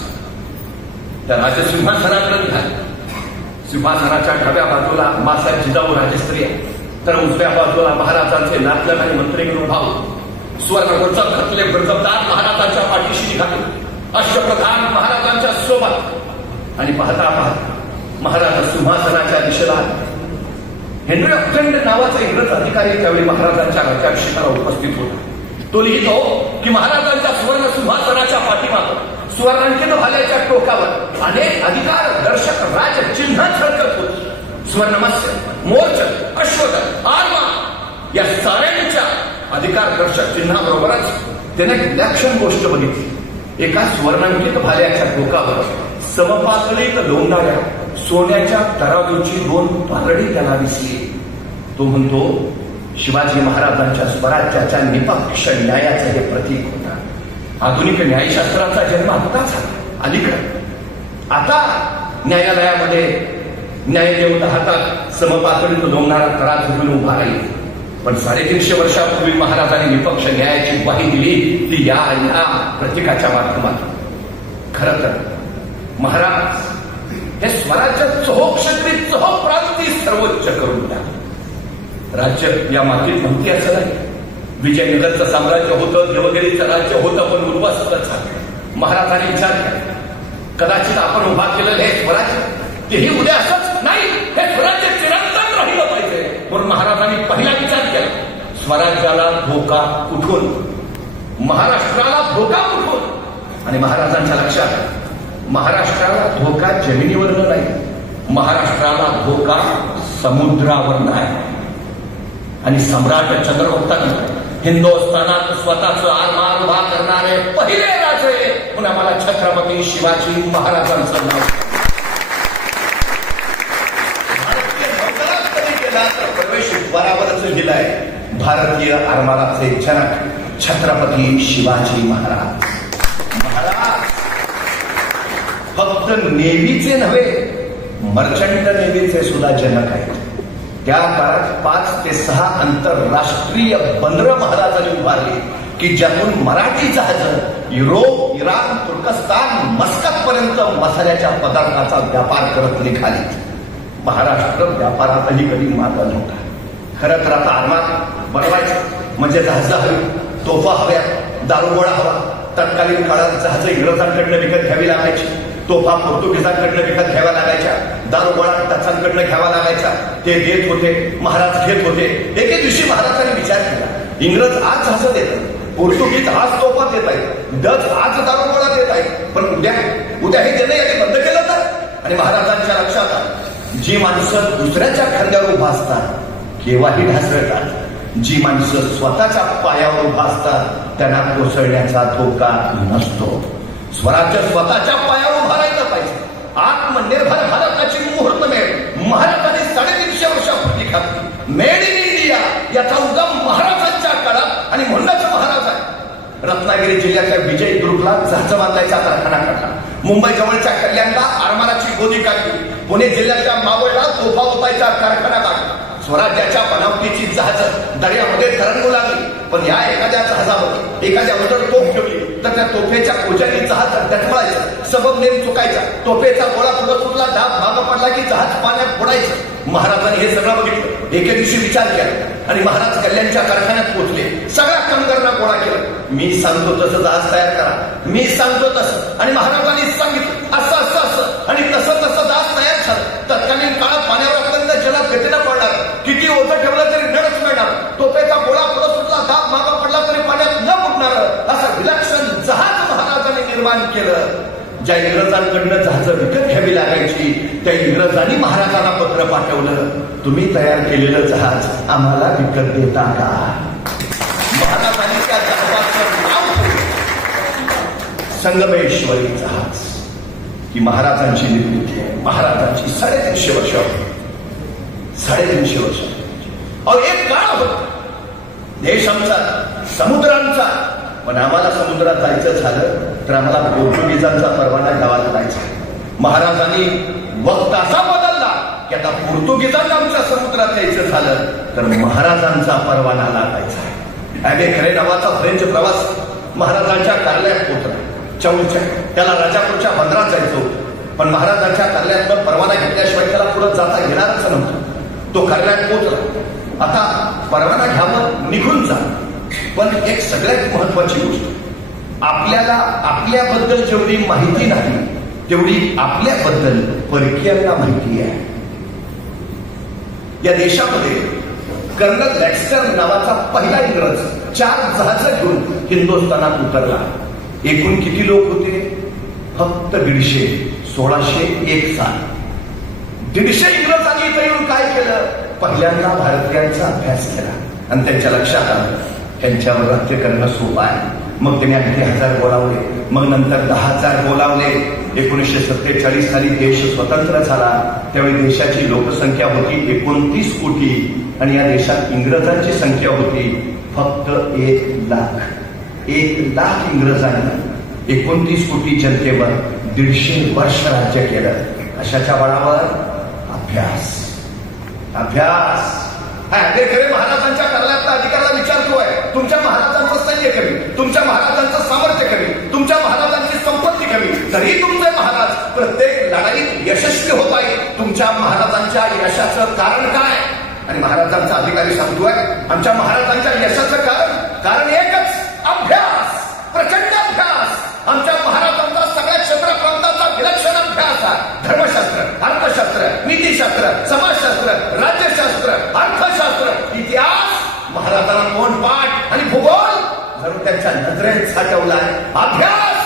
त्या राजसिंहासनाकडे निघाले. सिंहासनाच्या डाव्या बाजूला मासाहेब जिजाऊ राजस्त्री आहे, तर उजव्या बाजूला महाराजांचे नातलग आणि मंत्रीगृह भाऊ सुवर्ण गोचक घातले ब्रजबदार महाराजांच्या पाठीशी निघाले. अष्टप्रधान महाराजांच्या सोबत. आणि पाहता पाहता महाराज सिंहासनाच्या दिशेला हेनरी ऑक्टंड नावाचा इंग्रज अधिकारी त्यावेळी महाराजांच्या राज्याभिषेकाला उपस्थित होता. तो लिहितो की महाराजांच्या सुवर्ण सिंहासनाच्या पाठीमागं सुवर्णांकित भाल्याच्या टोकावर अनेक अधिकार दर्शक राज चिन्ह झळकत होती. सुवर्णमत्स्य, मोरचंद, अश्वगंध, आरमा या साऱ्यांच्या अधिकार दर्शक चिन्हाबरोबरच त्याने एक विलक्षण गोष्ट बघितली. एका सुवर्णांकित भाल्याच्या टोकावर समपातळीत लोंढणाऱ्या सोन्याच्या तराजूची 2 पारडी त्याला दिसली. तो म्हणतो, शिवाजी महाराजांच्या स्वराज्याच्या निपक्ष न्यायाचे हे प्रतीक होता. आधुनिक न्यायशास्त्राचा जन्म आत्ता झाला अलीकडे. आता न्यायालयामध्ये न्यायदेवता हातात समपातळीत लोंढणारा तराजू घेऊन उभा राहील. पण 350 वर्षापूर्वी महाराजांनी निपक्ष न्यायाची ग्वाही दिली ती या प्रतीकाच्या माध्यमातून. खरं तर महाराज हे स्वराज्य चोहोक्षत्री चोहोप्रांती सर्वोच्च करून द्या. राज्य या मातीत नव्हती असं नाही. विजयनगरचं साम्राज्य होतं, देवगिरीचं राज्य होतं, पण उद्ध्वस्त झालं. महाराजांनी विचार केला, कदाचित आपण उभा केलेलं हे स्वराज्य तेही उद्या असंच नाही, हे स्वराज्य चिरंतन राहिलं पाहिजे. म्हणून महाराजांनी पहिला विचार केला, स्वराज्याला धोका कुठून, महाराष्ट्राला धोका कुठून. आणि महाराजांच्या लक्षात महाराष्ट्राला धोका जमिनीवरनं नाही, महाराष्ट्राला धोका समुद्रावरनं आहे. आणि सम्राट चंद्रगुप्ताने हिंदुस्थानात स्वतःच आरमार उभा करणारे पहिले राजे म्हणून आम्हाला छत्रपती शिवाजी महाराजांचं नाव. भारतीय नौदलात कधी केला तर प्रवेशद्वारावरच लिहिलंय, भारतीय आरमाराचे जनक छत्रपती शिवाजी महाराज. महाराज फक्त नेव्हीचे नव्हे, मर्चंट नेव्हीचे सुद्धा जनक आहेत. त्या काळात 5 ते 6 आंतरराष्ट्रीय बंदरं महाराजांनी उभारली की ज्यातून मराठी जहाज युरोप, इराण, तुर्कस्तान, मस्कत पर्यंत मसाल्याच्या पदार्थाचा व्यापार करत निघाली. महाराष्ट्र व्यापारातही कधी मागं नव्हता. खरं तर आता आरमार बनवायचं म्हणजे जहाज हवी, तोफा हव्या, दारुगोळा हवा. तत्कालीन काळात जहाज इंग्रजांकडनं विकत घ्यावी लागायची, तोफा पोर्तुगीजांकडनं विकत घ्याव्या लागायच्या, दारुगोळा डचांकडनं घ्यावा लागायचा. ते देत होते, महाराज घेत होते. एके दिवशी महाराजांनी विचार केला, इंग्रज आज जहाज देतात, पोर्तुगीज आज तोफा देत आहेत, डच आज दारुगोळा देत आहेत, पण उद्या हे देणं याने बंद केलं तर. आणि महाराजांच्या लक्षात आलं, जी माणसं दुसऱ्याच्या खांद्यावर उभा असतात केव्हाही ढासळतात, जी माणसं स्वतःच्या पायावर उभा असतात त्यांना कोसळण्याचा धोका नसतो. स्वराज्य स्वतःच्या पायावर उभा राहिलं पाहिजे. आत्मनिर्भर भारताची मुहूर्तमेढ महाराजांनी 350 वर्षापूर्वी घातली. मेड इन इंडिया याचा उगम महाराजांच्या काळात आणि म्हणूनच महाराज आहे. रत्नागिरी जिल्ह्यातल्या विजय दुर्गला जहाज बांधायचा कारखाना काढला. मुंबई जवळच्या कल्याणला आरमाराची गोदी काढली. पुणे जिल्ह्यातल्या मावळला तोफा ओतायचा कारखाना काढला. स्वराज्याच्या बनावटीची जहाज दर्यामध्ये तरंगू लागली. पण या एखाद्या जहाजामध्ये एखाद्या उदर तोफ ठेवली तर त्या तोफेच्या कोजानी जहाज डचमळायचं, सबब नेम चुकायचा, तोफेचा गोळा पुढे सुटला, दाब मागं पडला की जहाज पाण्यात बुडायचं. महाराजांनी हे सगळं बघितलं. एके दिवशी विचार केला आणि महाराज कल्याणच्या कारखान्यात पोहोचले. सगळ्या कामगारांना गोळा केलं. मी सांगतो तसं जहाज तयार करा, मी सांगतो तसं. आणि महाराजांनी सांगितलं असं असं असं आणि तसं तसं जहाज तयार झालं. तत्कालीन काळात पाण्यात निर्माण केलं. ज्या इंग्रजांकडनं जहाजं विकत घ्यावी लागायची त्या इंग्रजांनी महाराजांना पत्र पाठवलं, तुम्ही तयार केलेलं जहाज आम्हाला विकत देता का? महाराजांनी त्या जहाजाचं नाव संगमेश्वरी जहाज. ही महाराजांची निर्मिती आहे. महाराजांची 350 वर्ष, 350 वर्ष. और एक काळ होता देश आमचा समुद्रांचा, पण आम्हाला समुद्रात जायचं झालं तर आम्हाला पोर्तुगीजांचा परवाना घ्यावा लागायचा. महाराजांनी वक्त असा बदलला की आता पोर्तुगीजांना आमच्या समुद्रात यायचं झालं तर महाराजांचा परवाना लागायचा. ॲबे खरे नावाचा फ्रेंच प्रवास महाराजांच्या कार्यालयात पोहोचला. चौलच्या त्याला राजापूरच्या बंदरात जायचो, पण महाराजांच्या कार्यालयात परवाना घेतल्याशिवाय त्याला पुढे जाता येणारच नव्हतं. तो कार्यालयात पोहोचला. आता परवाना घ्यावं, निघून जा. पण एक सगळ्यात महत्वाची गोष्ट, आपल्याला आपल्याबद्दल जेवढी माहिती नाही तेवढी आपल्याबद्दल परकीयांना माहिती आहे. या देशामध्ये कर्नल लॅक्स्टर नावाचा पहिला इंग्रज 4 जहाजं घेऊन हिंदुस्थानात उतरला. एकूण किती लोक होते? फक्त 150. 1601 साल 150 इंग्रजांनी इथे येऊन काय केलं? पहिल्यांदा भारतीयांचा अभ्यास केला आणि त्यांच्या लक्षात आलं त्यांच्यावर राज्य करणं सोपं आहे. मग त्यांनी आणखी 1000 बोलावले, मग नंतर 10,000 बोलावले. 1947 साली देश स्वतंत्र झाला. त्यावेळी देशाची लोकसंख्या होती 29 कोटी आणि या देशात इंग्रजांची संख्या होती फक्त 1 लाख. 1 लाख इंग्रजांनी 29 कोटी जनतेवर 150 वर्ष राज्य केलं. अशाच्या बळावर अभ्यास अभ्यास. खरे महाराजांच्या कार्यालयातल्या अधिकाऱ्याला विचारतोय, तुमच्या महाराजांचं सैन्य कमी, तुमच्या महाराजांचं सामर्थ्य कमी, तुमच्या महाराजांची संपत्ती कमी, तरी तुमचे महाराज प्रत्येक लढाईत यशस्वी होत आहे. तुमच्या महाराजांच्या यशाचं कारण काय? आणि महाराजांचा अधिकारी सांगतोय, आमच्या महाराजांच्या यशाचं कारण एकच, अभ्यास, प्रचंड अभ्यास. आमच्या महाराजांचा सगळ्या क्षेत्र प्रांताचा विलक्षण अभ्यास आहे. धर्मशास्त्र, अर्थशास्त्र, नीतिशास्त्र, समाजशास्त्र, राज्यशास्त्र, अर्थशास्त्र, इतिहास, महाराजांना तोंडपाठ आणि भूगोल जरूर त्यांच्या नजरेत साठवलाय. अभ्यास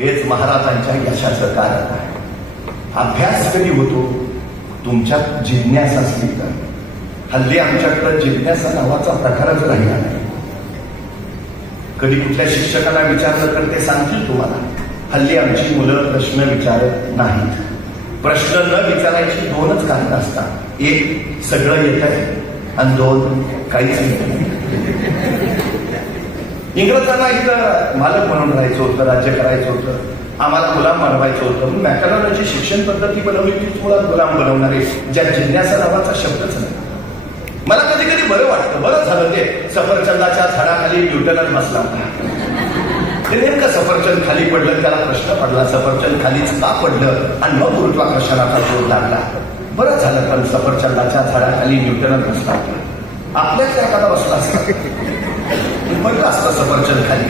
हेच महाराजांच्या यशाचं कारण आहे. अभ्यास कधी होतो? तुमच्यात जिज्ञासा असली तर. हल्ली आमच्याकडे जिज्ञासा नावाचा प्रकारच राहिला नाही. कधी कुठल्या शिक्षकाला विचारलं तर ते सांगतील तुम्हाला, हल्ली आमची मुलं प्रश्न विचारत नाहीत. प्रश्न न विचारायची 2च कारण असतात. 1 सगळं येत आहे आणि 2 काहीच नाही. इंग्रजांना इथं मालक म्हणून राहायचं होतं, राज्य करायचं होतं, आम्हाला गुलाम बनवायचं होतं. म्हणून मॅकॅलॉनची शिक्षण पद्धती बनवली तीच मुळात गुलाम बनवणारे, ज्या जिज्ञासा नावाचा शब्दच नाही. मला कधी कधी बरं वाटतं, बरं झालं ते सफरचंदाच्या झाडाखाली न्यूटनच बसला होता. ते नेमकं सफरचंद खाली पडलं, त्याला प्रश्न पडला सफरचंद खालीच का पडलं आणि मग गुरुत्वाकर्षणाचा शोध लागला. बरं झालं पण सफरचंदाच्या झाडाखाली न्यूटनच बसला होता. आपल्याच एखादा बसला असता, पडलं असतं सफरचंद खाली,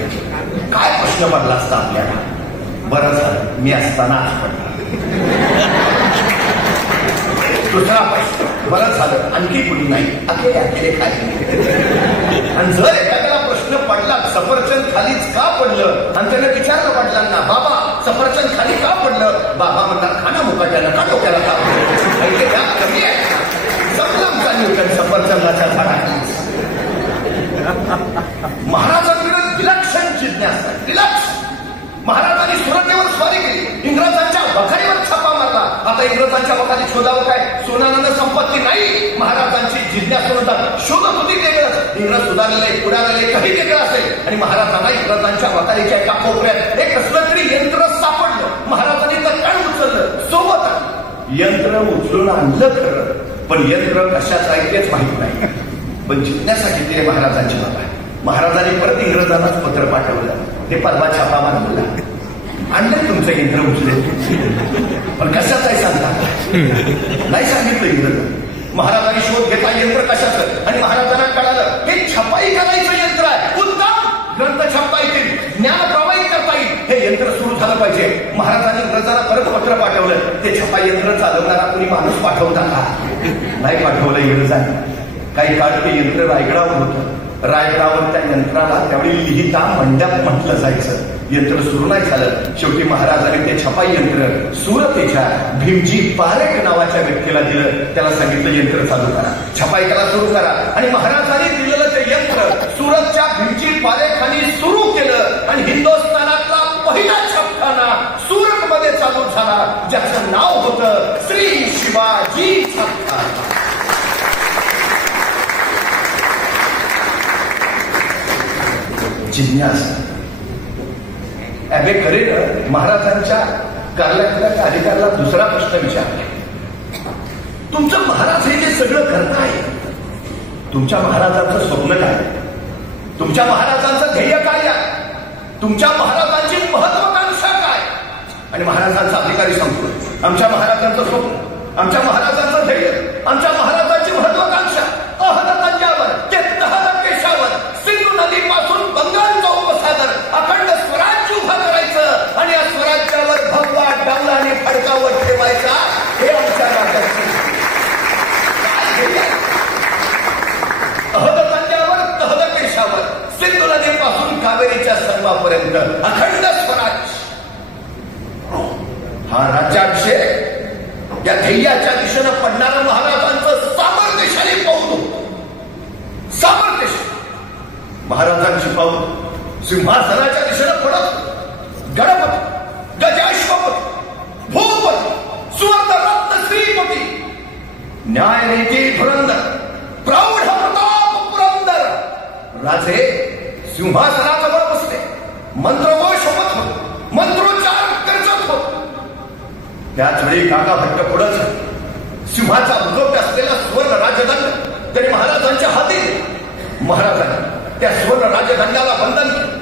काय प्रश्न पडला असता आपल्याला? बरं झालं मी असताना आज पडला. दुसरा प्रश्न, बरं झालं आणखी कुणी नाही, अकेले काय. आणि जर एखाद्याला प्रश्न पडला सफरचंद खालीच का पडलं आणि त्याने विचारलं वडिलांना, बाबा सफरचंद खाली का पडलं? बाबा म्हणतात खाना मुकाट्याला का डोक्याला का कमी आहे. समजा न्यूटन सफरचंदाच्या झाडाखाली. महाराजांकडे विलक्षण जिज्ञासा, विलक्षण. महाराजांनी सुरतेवर स्वारी केली, इंग्रजांच्या वखारीवर छापा मारला. आता इंग्रजांच्या वखारी शोधावं काय? सोनानं संपत्ती नाही. महाराजांची जिज्ञासा शोधत होती वेगळंच. इंग्रज सुधारलेले पुढारलेले काही वेगळं असेल आणि महाराजांना इंग्रजांच्या वखारीच्या एका कोपऱ्यात एक कसलं तरी यंत्र सापडलं. महाराजांनी तत्काळ उचललं, सोबत यंत्र उचलून आणलं खरं, पण यंत्र कशाच आहे तेच माहित नाही. पण जिज्ञासा किती महाराजांची बाबा. महाराजांनी परत इंग्रजांनाच पत्र पाठवलं, ते परवा छापा मारलेला, आणलं तुमचं यंत्र उचले, पण कशाच आहे सांगता नाही सांगितलं इंग्रज. महाराजांनी शोध घेतला यंत्र कशाचं आणि महाराजांना कळालं हे छपाई करायचं यंत्र आहे. उत्तम, ग्रंथ छापता येतील, ज्ञान प्रवाहित करता येईल, हे यंत्र सुरू झालं पाहिजे. महाराजांनी इंग्रजांना परत पत्र पाठवलं, ते छपाई यंत्र चालवणारा कोणी माणूस पाठवता का? नाही पाठवलं इंग्रजांनी. काही काळ ते यंत्र रायगडावर होतं. रायगडावर त्या यंत्राला त्यावेळी लिहिता मंडप म्हटलं जायचं. यंत्र सुरू नाही झालं. शेवटी महाराजांनी ते छपाई यंत्र सुरतेच्या भीमजी पारेख नावाच्या व्यक्तीला दिलं. त्याला सांगितलं यंत्र चालू करा, छपाई करा, सुरू करा. आणि महाराजांनी दिलेलं ते यंत्र सुरतच्या भीमजी पारेखांनी सुरू केलं आणि हिंदुस्थानातला पहिला छापखाना सुरतमध्ये चालू झाला, ज्याचं नाव होतं श्री शिवाजी छापखाना. जिज्ञासा करेन महाराजांच्या कार्यालयातल्या अधिकाऱ्याला दुसरा प्रश्न विचारला. तुमचं महाराज हे जे सगळं करताय, तुमच्या महाराजांचं स्वप्न काय, तुमच्या महाराजांचं ध्येय काय आहे, तुमच्या महाराजांची महत्वाकांक्षा काय? आणि महाराजांचा अधिकारी सांगतो आमच्या महाराजांचं स्वप्न, आमच्या महाराजांचं ध्येय, आमच्या महाराजांची महत्वाकांक्षा अहदतांच्यावर ते तहदकेशावर सिंधू नदीपासून बंगालचा उपसागर अखंड स्वराज्य उभं करायचं आणि या स्वराज्यावर भगवा डावलाने फडकावर ठेवायचा. हे आमच्या राजाचं अहदतांच्यावर तहदकेशावर सिंधू नदीपासून कावेरीच्या संगमापर्यंत अखंड स्वराज्य. हा राज्याभिषेक या ध्येयाच्या दिशेनं पडणारं महाराजांचं सामर्थ्यशाली पाऊल. सामर्थ्यशाली महाराजांची पाऊल सिंहासनाच्या दिशेनं पडत. गणपती, गजाश्वपती, भूपती, सुवर्णरत्न श्रीपती, न्यायनीती धुरंधर, प्रौढ प्रताप पुरंदर राजे सिंहासनाजवळ बसले. मंत्रघोष होत होत, मंत्रोच्चार करत होत. त्याच वेळी काका भट्ट पुढंच सिंहाचा मुकुट असलेला सुवर्ण राजदंड त्यांनी महाराजांच्या हाती दिला. महाराजांनी त्या सुवर्ण राजदंडाला बंधन केलं.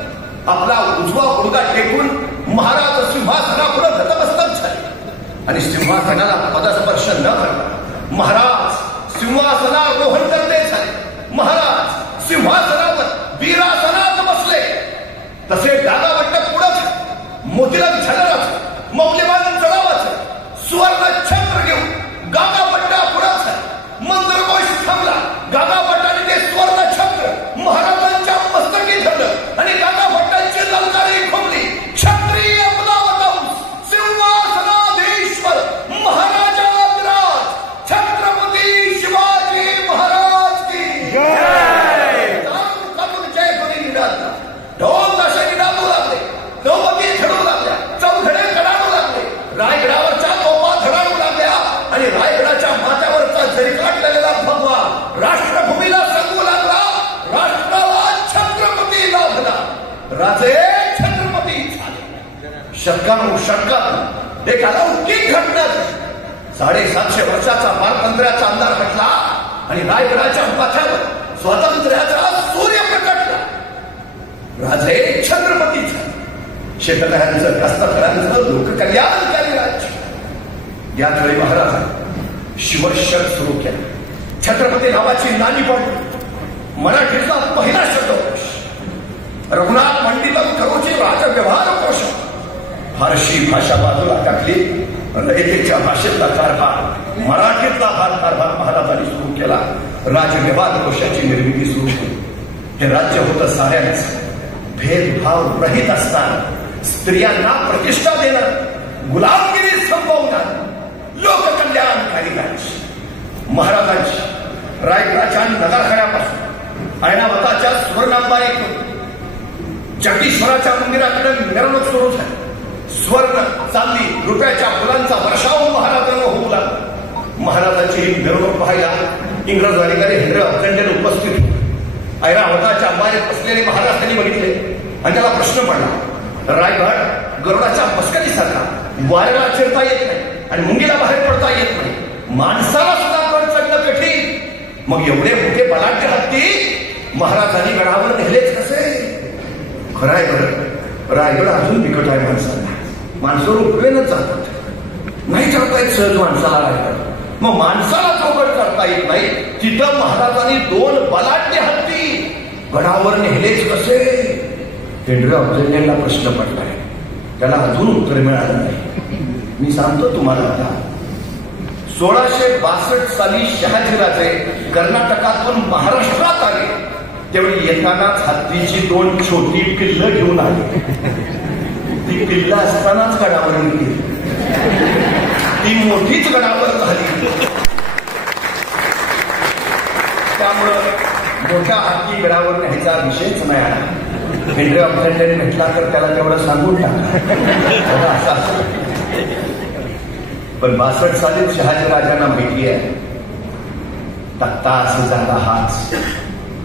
आपला उजवा गुडघा टेकून महाराज सिंहासनापुढे नतमस्तक झाले आणि सिंहासनाला पदस्पर्श न करता महाराज सिंहासनारोहण करते झाले. महाराज सिंहासनावर वीरासनात बसले. तसे डागावट्ट पुढंच मोतीलाल झाडराचं मौल्यवान जळावाचं सुवर्ण छत्र घेऊन गागापट्टा पुढंच मंत्रघोष थांबला. गागापट्टाने ते सुवर्ण छत्र महाराजांच्या मस्तकी धरलं आणि गागाभट्टांची ललकारी खोमली. क्षत्रिय पदावतांस सिंहासनाधीश्वर महाराजाधिराज छत्रपती शिवाजी महाराज की जय. जय कोणी निघाला. ढोल ताशे निघालू लागले, नौबती झडू लागल्या, चौघडे कडाडू लागले, रायगडावरच्या तोफा धडाडू लागल्या आणि रायगडाच्या माथ्यावरचा झिरकाटलेला भगवा राष्ट्रभूमीला सांगू लागला. राष्ट्राला छत्रपती लाभला, राजे छत्रपती झाले. शतकानुशतकात एक अलौकिक घटना. 750 वर्षाचा पारतंत्र्याचा अंधार हटला आणि रायगडाच्या माथ्यावर स्वातंत्र्याचा सूर्य प्रकटला. राजे छत्रपती झाले. शेतकऱ्यांचं, कास्तकारांचं लोककल्याणकारी राज्य. याच वेळी महाराजांनी शिवशक सुरू केला. छत्रपती नावाची नाणी पडली. मराठीचा पहिला शब्दकोश, रघुनाथ मंडितम करोची राजव्यवहार कोश. फारशी भाषा बाजूला टाकली. रयतेच्या भाषेतला कारभार, मराठीतला कारभार महाराजांनी सुरू केला. राजव्यवहार कोशाची निर्मिती सुरू केली. हे राज्य होतं साऱ्यांचं. भेदभाव रहित असताना स्त्रियांना प्रतिष्ठा देणं, गुलामगिरी संपवणार, लोककल्याणकारी राज्य. महाराजांची रायगडाच्या नगरखान्यापासून ऐरावताच्या सुवर्णांबारीतून जगदीश्वराच्या मंदिराकडे मिरवणूक सुरू झाली. स्वर्ण, चांदी, रुपयाच्या फुलांचा वर्षाव महाराजांना होऊ लागला. महाराजांची ही मिरवणूक पाहायला इंग्रज अधिकारी हेनरी ऑक्झेंडर उपस्थित होते. ऐरावताच्या अंबारीत बसलेले महाराज त्यांनी बघितले आणि त्याला प्रश्न पडला. रायगड गरुडाच्या मस्करीसारखा वाऱ्याला चिरता येत नाही आणि मुंगीला बाहेर पडता येत नाही. माणसाला सुद्धा गड चढणं कठीण. मग एवढे मोठे बलाढ्य हत्ती महाराजांनी गडावर नेलेच कसे? खरं आहे बरं, रायगड अजून बिकट आहे माणसाला. माणसं रोपवेनच जातात, नाही चढता येत सहज माणसाला रायगड. मग माणसाला जो गड चढता येत नाही, तिथं महाराजांनी 2 बलाढ्य हत्ती गडावर नेलेच कसे? हेनरी ऑक्झेंडरला प्रश्न पडलाय. त्याला अजून उत्तर मिळालं नाही. मी सांगतो तुम्हाला आता. 1662 साली शहाजीराजे कर्नाटकातून महाराष्ट्रात आले. त्यावेळी येतानाच हत्तीची 2 छोटी पिल्लं घेऊन आली. ती पिल्ला असतानाच गडावर गेली, ती मोठीच गडावर झाली. त्यामुळं मोठ्या हत्ती गडावर न्यायचा विषयच नाही. हेनरी ऑफ लंडन भेटला तर त्याला तेवढं सांगून टाका असं. पण 62 सालीच शहाजी राजांना माहिती आहे तख्ता असं झाला हाच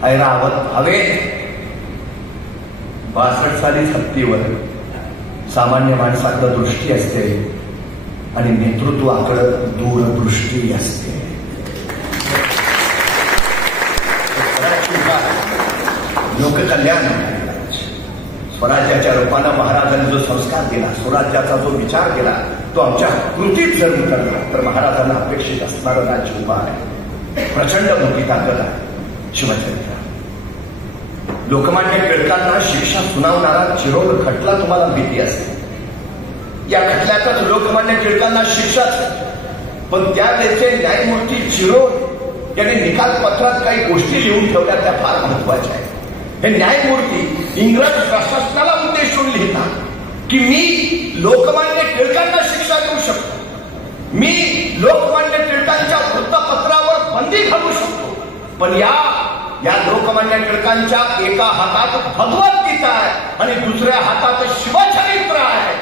ऐरावत हवेत. 62 सालीच हत्तीवर सामान्य माणसाकडं दृष्टी असते आणि नेतृत्वाकडं दूरदृष्टी असते. लोककल्याण स्वराज्याच्या रूपानं महाराजांनी जो संस्कार दिला, स्वराज्याचा जो विचार केला, तो आमच्या कृतीत जर उतरला तर महाराजांना अपेक्षित असणारं राज्य उभा आहे. प्रचंड मोठी ताकद आहे शिवचरित्र. लोकमान्य टिळकांना शिक्षा सुनावणारा चिरोल खटला तुम्हाला भीती असते. या खटल्यातच लोकमान्य टिळकांना शिक्षाच, पण त्यावेळेचे न्यायमूर्ती चिरोल यांनी निकाल पत्रात काही गोष्टी लिहून ठेवल्या, त्या फार महत्वाच्या आहेत. हे न्यायमूर्ती इंग्रज प्रशासनाला उद्देशून लिहितात की मी लोकमान्य टिळकांना शिक्षा देऊ शकतो, मी लोकमान्य टिळकांच्या वृत्तपत्रावर बंदी घालू शकतो, पण या लोकमान्य टिळकांच्या एका हातात भगवद्गीता आहे आणि दुसऱ्या हातात शिवचरित्र आहे.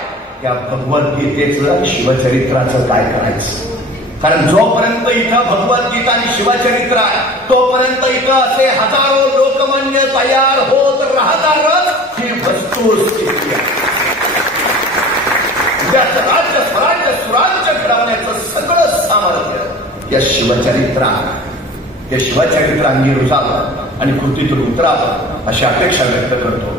या भगवद्गीतेचं आणि शिवचरित्राचं काय करायचं? कारण जोपर्यंत इथं भगवद्गीता आणि शिवचरित्र आहे तोपर्यंत इथं असे हजारो लोकमान्य तयार होत राहणारच ही वस्तुस्थिती आहे. उद्याचं राज्य स्वराज्य सुराज्य घडवण्याचं सगळं सामर्थ्य या शिवचरित्रांगी रुजावं आणि कृतीतून उतरावं अशी अपेक्षा व्यक्त करतो.